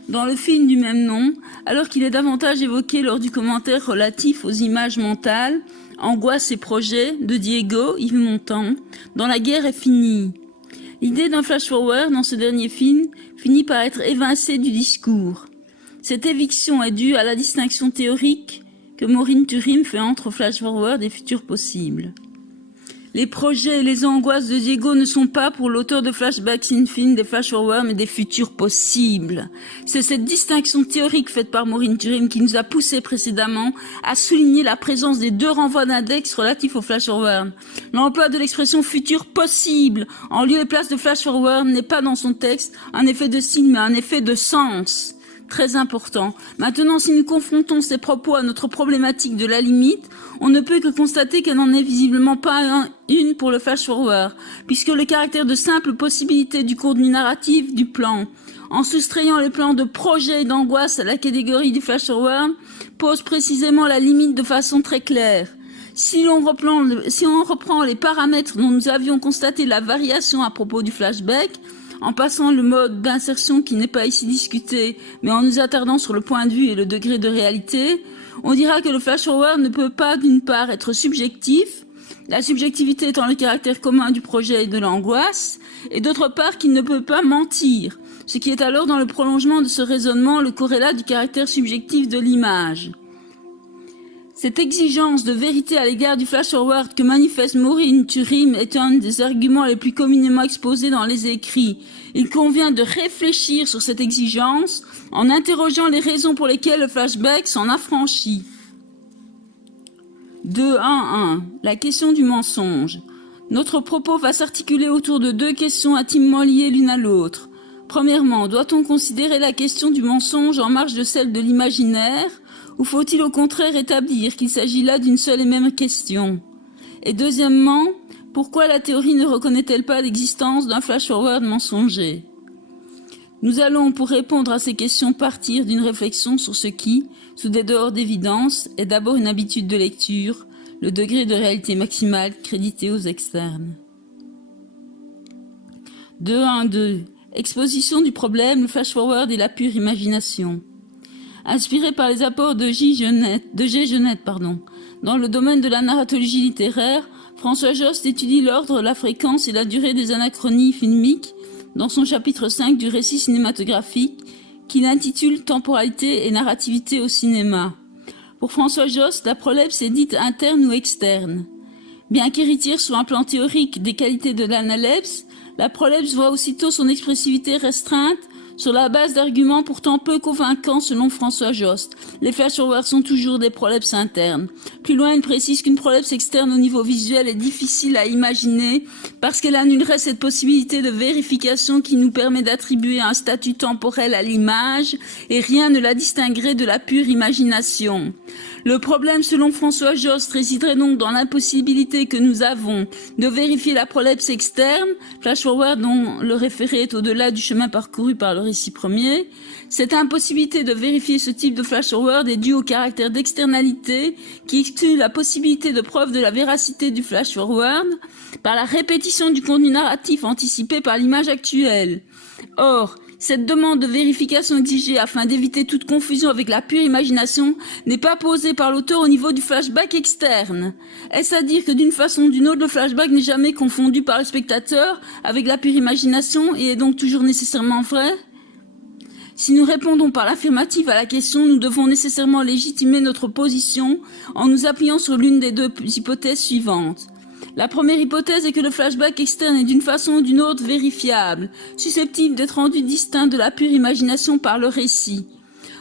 dans le film du même nom, alors qu'il est davantage évoqué lors du commentaire relatif aux images mentales, Angoisse et projets de Diego Yves Montand, dans La guerre est finie. L'idée d'un flash-forward dans ce dernier film finit par être évincée du discours. Cette éviction est due à la distinction théorique que Maureen Turim fait entre flash-forward et futur possible. Les projets et les angoisses de Diego ne sont pas pour l'auteur de Flashbacks in Film des flash-forward mais des futurs possibles. C'est cette distinction théorique faite par Maureen Turim qui nous a poussé précédemment à souligner la présence des 2 renvois d'index relatifs au flash-forward. L'emploi de l'expression futur possible en lieu et place de flash-forward n'est pas dans son texte un effet de signe mais un effet de sens. Très important. Maintenant, si nous confrontons ces propos à notre problématique de la limite, on ne peut que constater qu'elle n'en est visiblement pas une pour le flash-forward, puisque le caractère de simple possibilité du contenu narratif du plan, en soustrayant les plans de projet et d'angoisse à la catégorie du flash-forward, pose précisément la limite de façon très claire. Si on reprend les paramètres dont nous avions constaté la variation à propos du flashback, en passant le mode d'insertion qui n'est pas ici discuté, mais en nous attardant sur le point de vue et le degré de réalité, on dira que le flash-forward ne peut pas d'une part être subjectif, la subjectivité étant le caractère commun du projet et de l'angoisse, et d'autre part qu'il ne peut pas mentir, ce qui est alors dans le prolongement de ce raisonnement le corrélat du caractère subjectif de l'image. Cette exigence de vérité à l'égard du flash-forward que manifeste Maureen Turim est un des arguments les plus communément exposés dans les écrits. Il convient de réfléchir sur cette exigence en interrogeant les raisons pour lesquelles le flashback s'en affranchit. 2.1.1. La question du mensonge. Notre propos va s'articuler autour de 2 questions intimement liées l'une à l'autre. Premièrement, doit-on considérer la question du mensonge en marge de celle de l'imaginaire ? Ou faut-il au contraire établir qu'il s'agit là d'une seule et même question? Et deuxièmement, pourquoi la théorie ne reconnaît-elle pas l'existence d'un flash-forward mensonger? Nous allons, pour répondre à ces questions, partir d'une réflexion sur ce qui, sous des dehors d'évidence, est d'abord une habitude de lecture, le degré de réalité maximale crédité aux externes. 2.1.2. Exposition du problème, le flash-forward et la pure imagination. Inspiré par les apports de G. Genette, dans le domaine de la narratologie littéraire, François Jost étudie l'ordre, la fréquence et la durée des anachronies filmiques dans son chapitre 5 du récit cinématographique qu'il intitule « Temporalité et narrativité au cinéma ». Pour François Jost, la prolepse est dite interne ou externe. Bien qu'héritière sur un plan théorique des qualités de l'analepse, la prolepse voit aussitôt son expressivité restreinte sur la base d'arguments pourtant peu convaincants selon François Jost. Les flash-forwards sont toujours des prolepses internes. Plus loin, il précise qu'une prolepse externe au niveau visuel est difficile à imaginer parce qu'elle annulerait cette possibilité de vérification qui nous permet d'attribuer un statut temporel à l'image et rien ne la distinguerait de la pure imagination. Le problème, selon François Jost, résiderait donc dans l'impossibilité que nous avons de vérifier la prolepse externe, flash-forward dont le référé est au-delà du chemin parcouru par le récit premier. Cette impossibilité de vérifier ce type de flash-forward est due au caractère d'externalité qui exclut la possibilité de preuve de la véracité du flash-forward par la répétition du contenu narratif anticipé par l'image actuelle. Or, cette demande de vérification exigée afin d'éviter toute confusion avec la pure imagination n'est pas posée par l'auteur au niveau du flashback externe. Est-ce à dire que d'une façon ou d'une autre, le flashback n'est jamais confondu par le spectateur avec la pure imagination et est donc toujours nécessairement vrai? Si nous répondons par l'affirmative à la question, nous devons nécessairement légitimer notre position en nous appuyant sur l'une des 2 hypothèses suivantes. La première hypothèse est que le flashback externe est d'une façon ou d'une autre vérifiable, susceptible d'être rendu distinct de la pure imagination par le récit.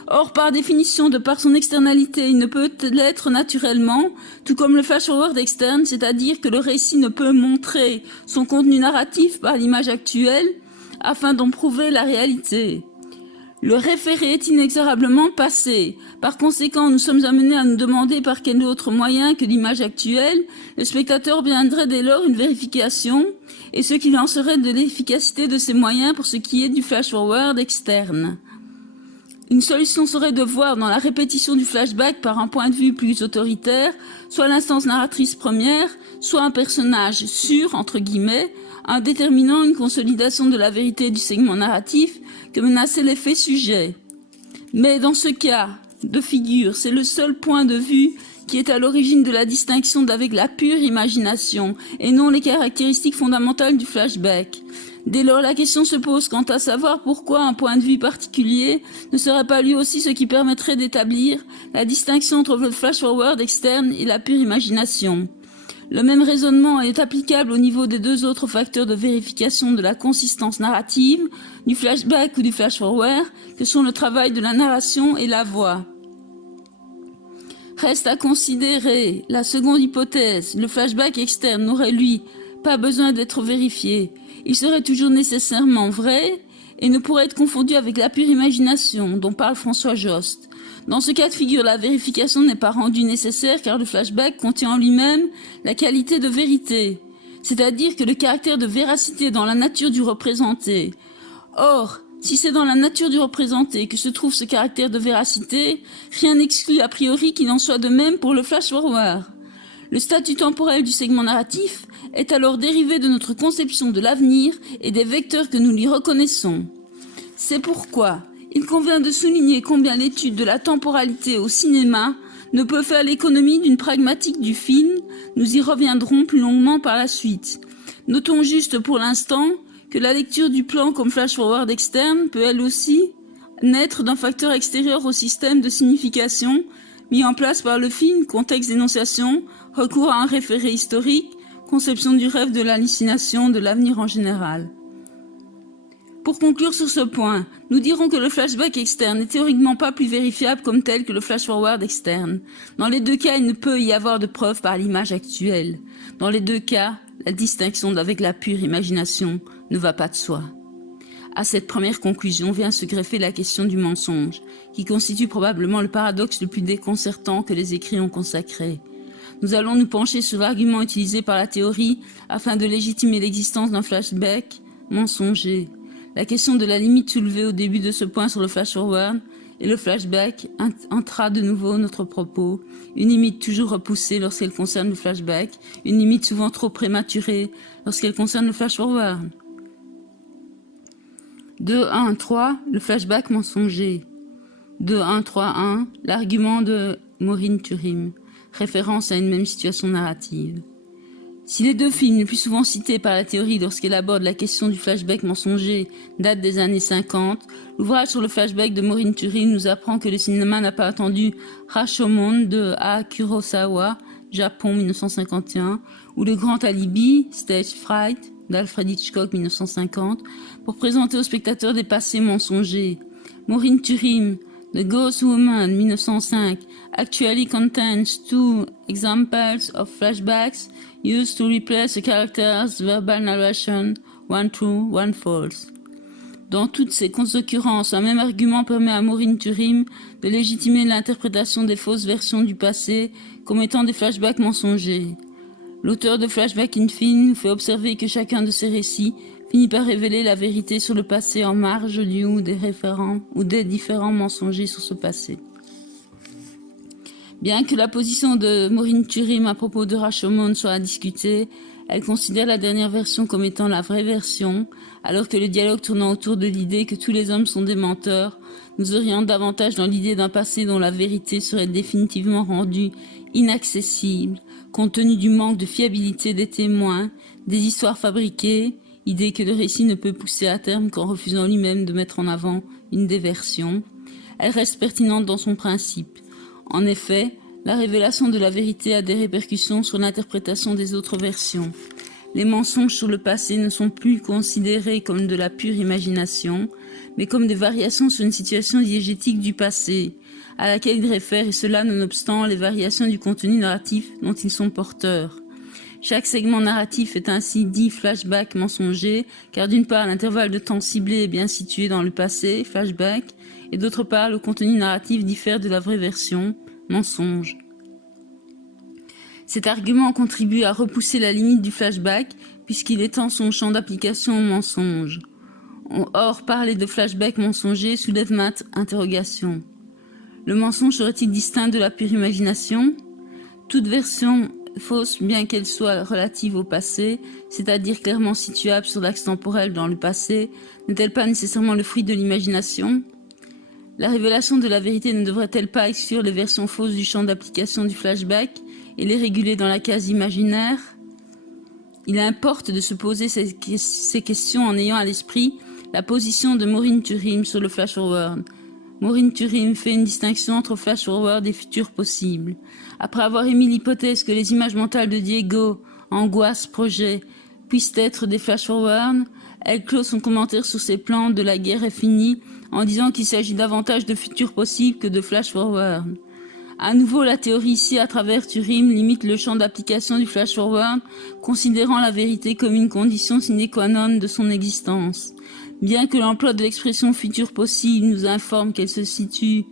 Or, par définition, de par son externalité, il ne peut l'être naturellement, tout comme le flash-forward externe, c'est-à-dire que le récit ne peut montrer son contenu narratif par l'image actuelle, afin d'en prouver la réalité. Le référé est inexorablement passé. Par conséquent, nous sommes amenés à nous demander par quel autre moyen que l'image actuelle, le spectateur obtiendrait dès lors une vérification, et ce qu'il en serait de l'efficacité de ces moyens pour ce qui est du flash-forward externe. Une solution serait de voir dans la répétition du flashback par un point de vue plus autoritaire, soit l'instance narratrice première, soit un personnage sûr, entre guillemets, en déterminant une consolidation de la vérité du segment narratif que menaçait l'effet sujet. Mais dans ce cas de figure, c'est le seul point de vue qui est à l'origine de la distinction d'avec la pure imagination et non les caractéristiques fondamentales du flashback. Dès lors, la question se pose quant à savoir pourquoi un point de vue particulier ne serait pas lui aussi ce qui permettrait d'établir la distinction entre le flash-forward externe et la pure imagination. Le même raisonnement est applicable au niveau des deux autres facteurs de vérification de la consistance narrative, du flashback ou du flash-forward, que sont le travail de la narration et la voix. Reste à considérer la seconde hypothèse. Le flashback externe n'aurait, lui, pas besoin d'être vérifié. Il serait toujours nécessairement vrai et ne pourrait être confondu avec la pure imagination dont parle François Jost. Dans ce cas de figure, la vérification n'est pas rendue nécessaire car le flashback contient en lui-même la qualité de vérité, c'est-à-dire que le caractère de véracité dans la nature du représenté. Or, si c'est dans la nature du représenté que se trouve ce caractère de véracité, rien n'exclut a priori qu'il en soit de même pour le flash-forward. Le statut temporel du segment narratif est alors dérivé de notre conception de l'avenir et des vecteurs que nous lui reconnaissons. C'est pourquoi il convient de souligner combien l'étude de la temporalité au cinéma ne peut faire l'économie d'une pragmatique du film, nous y reviendrons plus longuement par la suite. Notons juste pour l'instant que la lecture du plan comme flash-forward externe peut elle aussi naître d'un facteur extérieur au système de signification mis en place par le film, contexte d'énonciation, recours à un référé historique, conception du rêve, de l'hallucination, de l'avenir en général. Pour conclure sur ce point, nous dirons que le flashback externe n'est théoriquement pas plus vérifiable comme tel que le flash-forward externe. Dans les deux cas, il ne peut y avoir de preuve par l'image actuelle. Dans les deux cas, la distinction avec la pure imagination ne va pas de soi. À cette première conclusion vient se greffer la question du mensonge, qui constitue probablement le paradoxe le plus déconcertant que les écrits ont consacré. Nous allons nous pencher sur l'argument utilisé par la théorie afin de légitimer l'existence d'un flashback mensonger. La question de la limite soulevée au début de ce point sur le flash-forward et le flashback entrera de nouveau notre propos. Une limite toujours repoussée lorsqu'elle concerne le flashback, une limite souvent trop prématurée lorsqu'elle concerne le flash-forward. 2.1.3 Le flashback mensonger. 2.1.3.1 L'argument de Maureen Turim. Référence à une même situation narrative. Si les deux films les plus souvent cités par la théorie lorsqu'elle aborde la question du flashback mensonger datent des années 50, l'ouvrage sur le flashback de Maureen Turim nous apprend que le cinéma n'a pas attendu Rashomon de A. Kurosawa, Japon 1951, ou Le Grand Alibi, Stage Fright d'Alfred Hitchcock 1950, pour présenter aux spectateurs des passés mensongers. Maureen Turim, The Ghost Woman 1905 actually contains two examples of flashbacks used to replace the character's verbal narration, one true, one false. Dans toutes ces occurrences, un même argument permet à Maureen Turim de légitimer l'interprétation des fausses versions du passé comme étant des flashbacks mensongers. L'auteur de Flashback in Film nous fait observer que chacun de ces récits finit par révéler la vérité sur le passé en marge du ou des référents ou des différents mensongers sur ce passé. Bien que la position de Maureen Turim à propos de Rashomon soit à discuter, elle considère la dernière version comme étant la vraie version, alors que le dialogue tournant autour de l'idée que tous les hommes sont des menteurs nous oriente davantage dans l'idée d'un passé dont la vérité serait définitivement rendue inaccessible, compte tenu du manque de fiabilité des témoins, des histoires fabriquées, idée que le récit ne peut pousser à terme qu'en refusant lui-même de mettre en avant une des versions. Elle reste pertinente dans son principe. En effet, La révélation de la vérité a des répercussions sur l'interprétation des autres versions. Les mensonges sur le passé ne sont plus considérés comme de la pure imagination, mais comme des variations sur une situation diégétique du passé, à laquelle ils réfèrent, et cela nonobstant les variations du contenu narratif dont ils sont porteurs. Chaque segment narratif est ainsi dit flashback mensonger, car d'une part l'intervalle de temps ciblé est bien situé dans le passé, flashback, et d'autre part le contenu narratif diffère de la vraie version, mensonge. Cet argument contribue à repousser la limite du flashback, puisqu'il étend son champ d'application au mensonge. Or, parler de flashback mensonger soulève maintes interrogations. Le mensonge serait-il distinct de la pure imagination? Toute version fausse, bien qu'elle soit relative au passé, c'est-à-dire clairement situable sur l'axe temporel dans le passé, n'est-elle pas nécessairement le fruit de l'imagination? La révélation de la vérité ne devrait-elle pas exclure les versions fausses du champ d'application du flashback et les réguler dans la case imaginaire? Il importe de se poser ces questions en ayant à l'esprit la position de Maureen Turim sur le flash-forward. Maureen Turim fait une distinction entre flash-forward et futur possible. Après avoir émis l'hypothèse que les images mentales de Diego, angoisse, projet, puissent être des flash-forward, elle clôt son commentaire sur ces plans de la guerre est finie en disant qu'il s'agit davantage de futur possible que de flash-forward. À nouveau, la théorie ici, à travers Turim, limite le champ d'application du flash-forward, considérant la vérité comme une condition sine qua non de son existence. Bien que l'emploi de l'expression futur possible nous informe qu'elle situe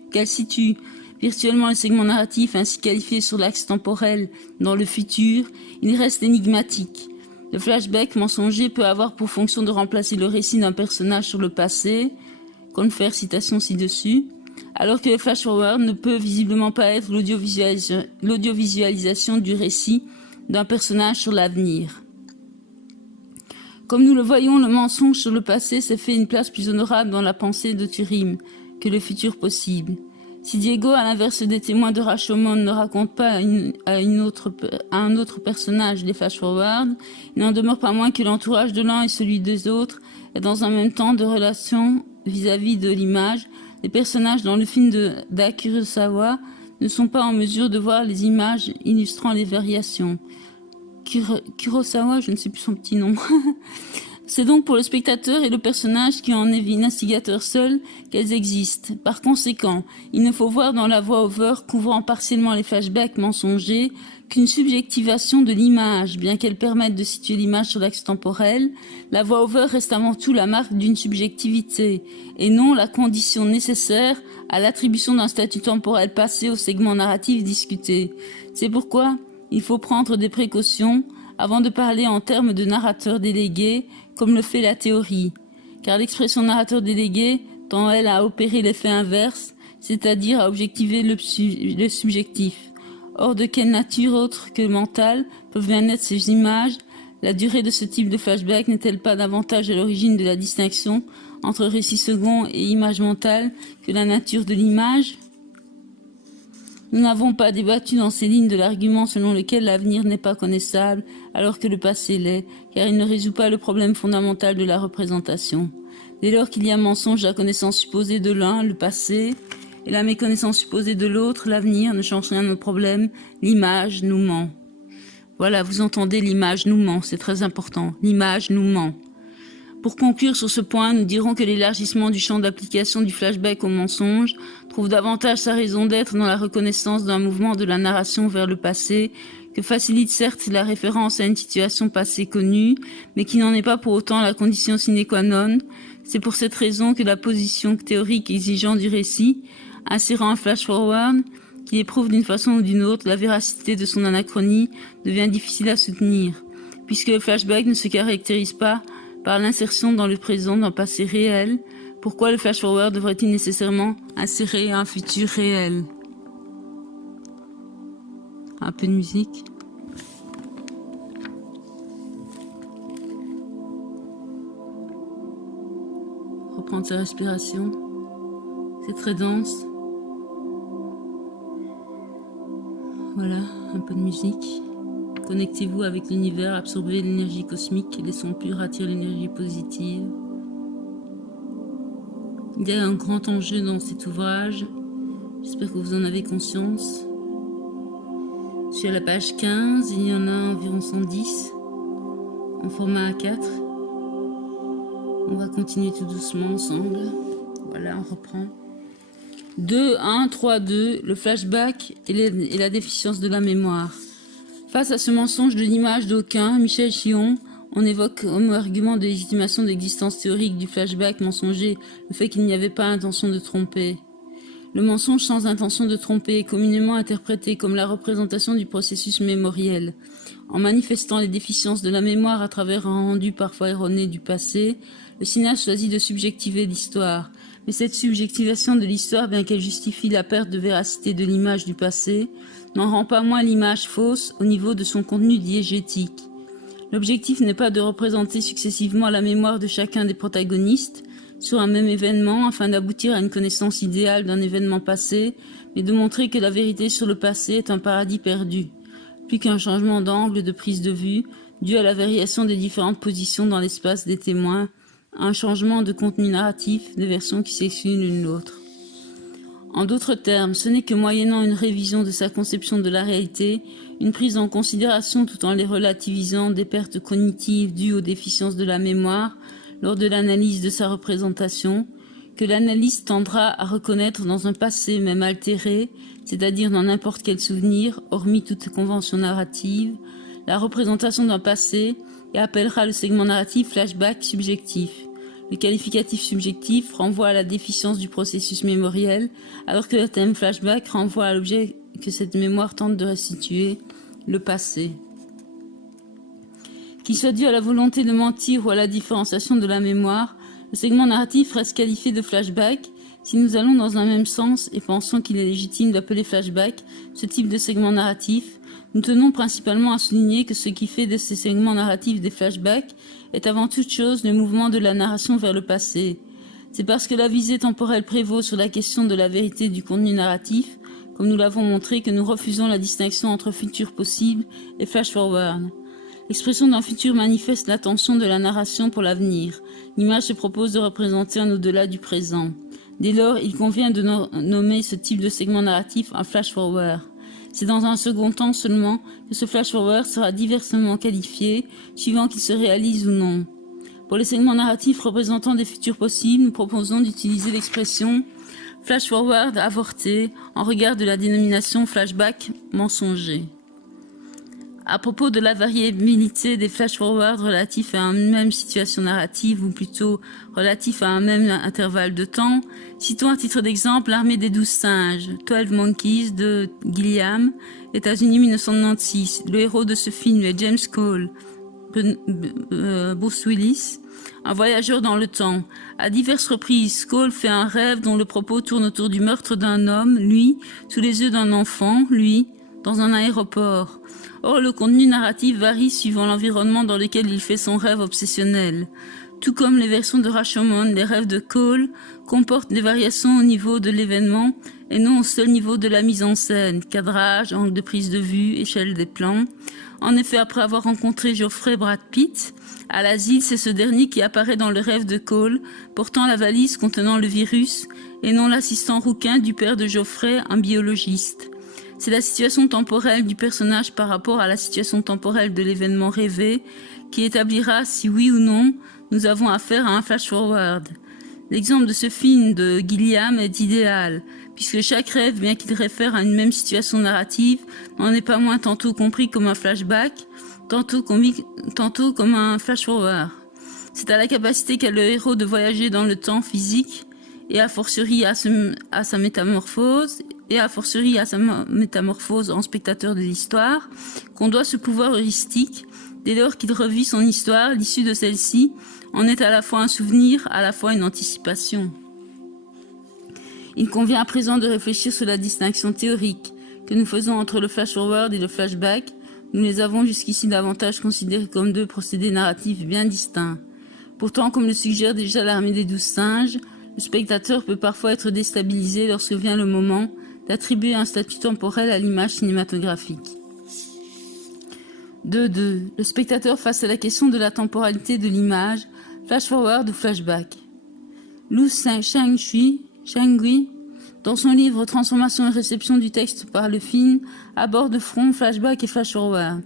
virtuellement le segment narratif ainsi qualifié sur l'axe temporel dans le futur, il reste énigmatique. Le flashback mensonger peut avoir pour fonction de remplacer le récit d'un personnage sur le passé, confère citation ci-dessus, alors que le flash-forward ne peut visiblement pas être l'audiovisualisation du récit d'un personnage sur l'avenir. Comme nous le voyons, le mensonge sur le passé s'est fait une place plus honorable dans la pensée de Turim que le futur possible. Si Diego, à l'inverse des témoins de Rashomon, ne raconte pas à un autre personnage les flash-forward, il n'en demeure pas moins que l'entourage de l'un et celui des autres est dans un même temps de relation vis-à-vis de l'image. Les personnages dans le film d'Akira Kurosawa ne sont pas en mesure de voir les images illustrant les variations. Kurosawa, je ne sais plus son petit nom. C'est donc pour le spectateur et le personnage qui en est l'instigateur seul qu'elles existent. Par conséquent, il ne faut voir dans la voix-over couvrant partiellement les flashbacks mensongers qu'une subjectivation de l'image, bien qu'elle permette de situer l'image sur l'axe temporel. La voix-over reste avant tout la marque d'une subjectivité, et non la condition nécessaire à l'attribution d'un statut temporel passé au segment narratif discuté. C'est pourquoi il faut prendre des précautions avant de parler en termes de narrateur délégué, comme le fait la théorie, car l'expression narrateur délégué tend elle à opérer l'effet inverse, c'est-à-dire à objectiver le subjectif. Or, de quelle nature autre que mentale peuvent bien être ces images? La durée de ce type de flashback n'est-elle pas davantage à l'origine de la distinction entre récit second et image mentale que la nature de l'image? Nous n'avons pas débattu dans ces lignes de l'argument selon lequel l'avenir n'est pas connaissable alors que le passé l'est, car il ne résout pas le problème fondamental de la représentation. Dès lors qu'il y a mensonge, la connaissance supposée de l'un, le passé, et la méconnaissance supposée de l'autre, l'avenir, ne change rien au problème, l'image nous ment. Voilà, vous entendez, l'image nous ment, c'est très important, l'image nous ment. Pour conclure sur ce point, nous dirons que l'élargissement du champ d'application du flashback au mensonge trouve davantage sa raison d'être dans la reconnaissance d'un mouvement de la narration vers le passé, que facilite certes la référence à une situation passée connue, mais qui n'en est pas pour autant la condition sine qua non. C'est pour cette raison que la position théorique exigeante du récit, insérant un flash-forward, qui éprouve d'une façon ou d'une autre la véracité de son anachronie, devient difficile à soutenir, puisque le flashback ne se caractérise pas par l'insertion dans le présent d'un passé réel. Pourquoi le flash-forward devrait-il nécessairement insérer un futur réel? Un peu de musique. Reprendre sa respiration. C'est très dense. Voilà, un peu de musique. Connectez-vous avec l'univers, absorbez l'énergie cosmique, les sons purs attirent l'énergie positive. Il y a un grand enjeu dans cet ouvrage, j'espère que vous en avez conscience. Je suis à la page 15, il y en a environ 110 en format A4. On va continuer tout doucement ensemble. Voilà, on reprend. 2, 1, 3, 2, le flashback et la déficience de la mémoire. Face à ce mensonge de l'image d'aucun, Michel Chillon, on évoque comme argument de légitimation de l'existence théorique du flashback mensonger le fait qu'il n'y avait pas intention de tromper. Le mensonge sans intention de tromper est communément interprété comme la représentation du processus mémoriel. En manifestant les déficiences de la mémoire à travers un rendu parfois erroné du passé, le cinéaste choisit de subjectiver l'histoire. Mais cette subjectivation de l'histoire, bien qu'elle justifie la perte de véracité de l'image du passé, n'en rend pas moins l'image fausse au niveau de son contenu diégétique. L'objectif n'est pas de représenter successivement la mémoire de chacun des protagonistes sur un même événement afin d'aboutir à une connaissance idéale d'un événement passé, mais de montrer que la vérité sur le passé est un paradis perdu, plus qu'un changement d'angle de prise de vue dû à la variation des différentes positions dans l'espace des témoins, un changement de contenu narratif des versions qui s'excluent l'une l'autre. En d'autres termes, ce n'est que moyennant une révision de sa conception de la réalité, une prise en considération tout en les relativisant des pertes cognitives dues aux déficiences de la mémoire lors de l'analyse de sa représentation, que l'analyste tendra à reconnaître dans un passé même altéré, c'est-à-dire dans n'importe quel souvenir, hormis toute convention narrative, la représentation d'un passé et appellera le segment narratif flashback subjectif. Le qualificatif subjectif renvoie à la déficience du processus mémoriel, alors que le thème flashback renvoie à l'objet que cette mémoire tente de restituer, le passé. Qu'il soit dû à la volonté de mentir ou à la différenciation de la mémoire, le segment narratif reste qualifié de flashback si nous allons dans un même sens et pensons qu'il est légitime d'appeler flashback ce type de segment narratif. Nous tenons principalement à souligner que ce qui fait de ces segments narratifs des flashbacks est avant toute chose le mouvement de la narration vers le passé. C'est parce que la visée temporelle prévaut sur la question de la vérité du contenu narratif, comme nous l'avons montré, que nous refusons la distinction entre futur possible et flash-forward. L'expression d'un futur manifeste l'attention de la narration pour l'avenir. L'image se propose de représenter un au-delà du présent. Dès lors, il convient de nommer ce type de segment narratif un flash-forward. C'est dans un second temps seulement que ce flash-forward sera diversement qualifié, suivant qu'il se réalise ou non. Pour les segments narratifs représentant des futurs possibles, nous proposons d'utiliser l'expression flash-forward avorté en regard de la dénomination flashback mensonger. À propos de la variabilité des flash-forwards relatifs à une même situation narrative, ou plutôt relatifs à un même intervalle de temps, citons à titre d'exemple L'Armée des 12 singes, 12 Monkeys de Gilliam, États-Unis 1996. Le héros de ce film est James Cole, Bruce Willis, un voyageur dans le temps. À diverses reprises, Cole fait un rêve dont le propos tourne autour du meurtre d'un homme, lui, sous les yeux d'un enfant, lui, dans un aéroport. Or, le contenu narratif varie suivant l'environnement dans lequel il fait son rêve obsessionnel. Tout comme les versions de Rashomon, les rêves de Cole comportent des variations au niveau de l'événement et non au seul niveau de la mise en scène, cadrage, angle de prise de vue, échelle des plans. En effet, après avoir rencontré Geoffrey Brad Pitt, à l'asile, c'est ce dernier qui apparaît dans le rêve de Cole, portant la valise contenant le virus et non l'assistant rouquin du père de Geoffrey, un biologiste. C'est la situation temporelle du personnage par rapport à la situation temporelle de l'événement rêvé qui établira si oui ou non nous avons affaire à un flash-forward. L'exemple de ce film de Gilliam est idéal, puisque chaque rêve, bien qu'il réfère à une même situation narrative, n'en est pas moins tantôt compris comme un flashback, tantôt comme un flash-forward. C'est à la capacité qu'a le héros de voyager dans le temps physique et a fortiori à sa métamorphose en spectateur de l'histoire, qu'on doit ce pouvoir heuristique, dès lors qu'il revit son histoire, l'issue de celle-ci en est à la fois un souvenir, à la fois une anticipation. Il convient à présent de réfléchir sur la distinction théorique que nous faisons entre le flash-forward et le flashback. Nous les avons jusqu'ici davantage considérés comme deux procédés narratifs bien distincts. Pourtant, comme le suggère déjà l'Armée des 12 singes, le spectateur peut parfois être déstabilisé lorsque vient le moment d'attribuer un statut temporel à l'image cinématographique. 2.2. Le spectateur face à la question de la temporalité de l'image, flash-forward ou flashback. Lu Shangui dans son livre Transformation et réception du texte par le film, aborde de front flashback et flash-forward.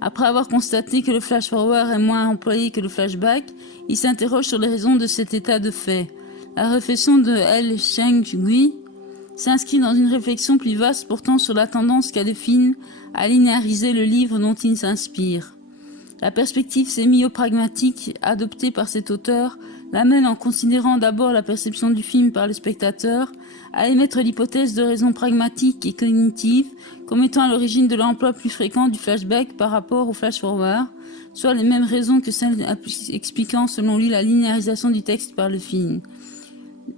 Après avoir constaté que le flash-forward est moins employé que le flashback, il s'interroge sur les raisons de cet état de fait. La réflexion de L. Cheng-Gui s'inscrit dans une réflexion plus vaste portant sur la tendance qu'a le film à linéariser le livre dont il s'inspire. La perspective sémio-pragmatique adoptée par cet auteur l'amène, en considérant d'abord la perception du film par le spectateur, à émettre l'hypothèse de raisons pragmatiques et cognitives comme étant à l'origine de l'emploi plus fréquent du flashback par rapport au flash-forward, soit les mêmes raisons que celles expliquant selon lui la linéarisation du texte par le film.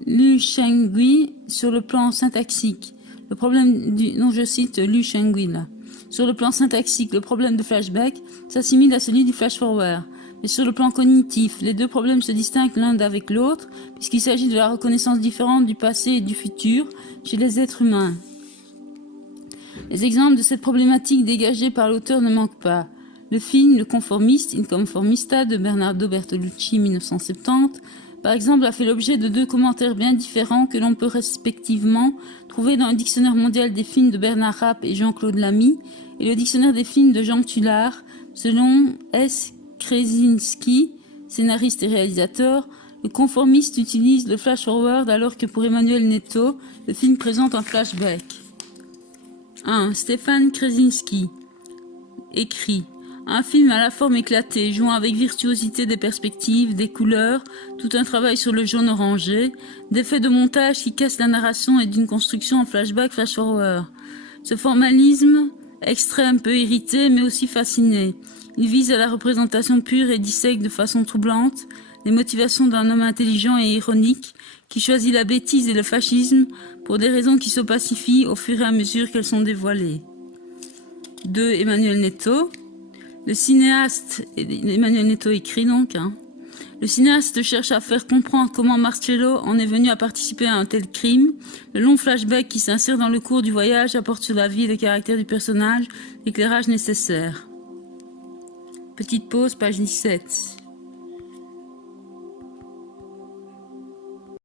Lu Cheng-Gui sur le plan syntaxique. Le problème du... Non, je cite Lu Cheng-Gui là. Sur le plan syntaxique, le problème de flashback s'assimile à celui du flash-forward. Mais sur le plan cognitif, les deux problèmes se distinguent l'un d'avec l'autre, puisqu'il s'agit de la reconnaissance différente du passé et du futur chez les êtres humains. Les exemples de cette problématique dégagée par l'auteur ne manquent pas. Le film Le Conformiste, In Conformista de Bernardo Bertolucci, 1970, par exemple, a fait l'objet de deux commentaires bien différents que l'on peut respectivement trouver dans le dictionnaire mondial des films de Bernard Rapp et Jean-Claude Lamy et le dictionnaire des films de Jean Tullard. Selon S. Krasinski, scénariste et réalisateur, le conformiste utilise le flash-forward alors que pour Emmanuel Netto, le film présente un flashback. 1. Stéphane Krasinski écrit un film à la forme éclatée, jouant avec virtuosité des perspectives, des couleurs, tout un travail sur le jaune orangé, d'effets de montage qui cassent la narration et d'une construction en flashback flash-forward. Ce formalisme extrême peut irriter, mais aussi fasciner. Il vise à la représentation pure et dissèque de façon troublante les motivations d'un homme intelligent et ironique qui choisit la bêtise et le fascisme pour des raisons qui se pacifient au fur et à mesure qu'elles sont dévoilées. 2. Emmanuel Netto. Le cinéaste, Emmanuel Netto écrit donc, le cinéaste cherche à faire comprendre comment Marcello en est venu à participer à un tel crime. Le long flashback qui s'insère dans le cours du voyage apporte sur la vie et le caractère du personnage l'éclairage nécessaire. Petite pause, page 17.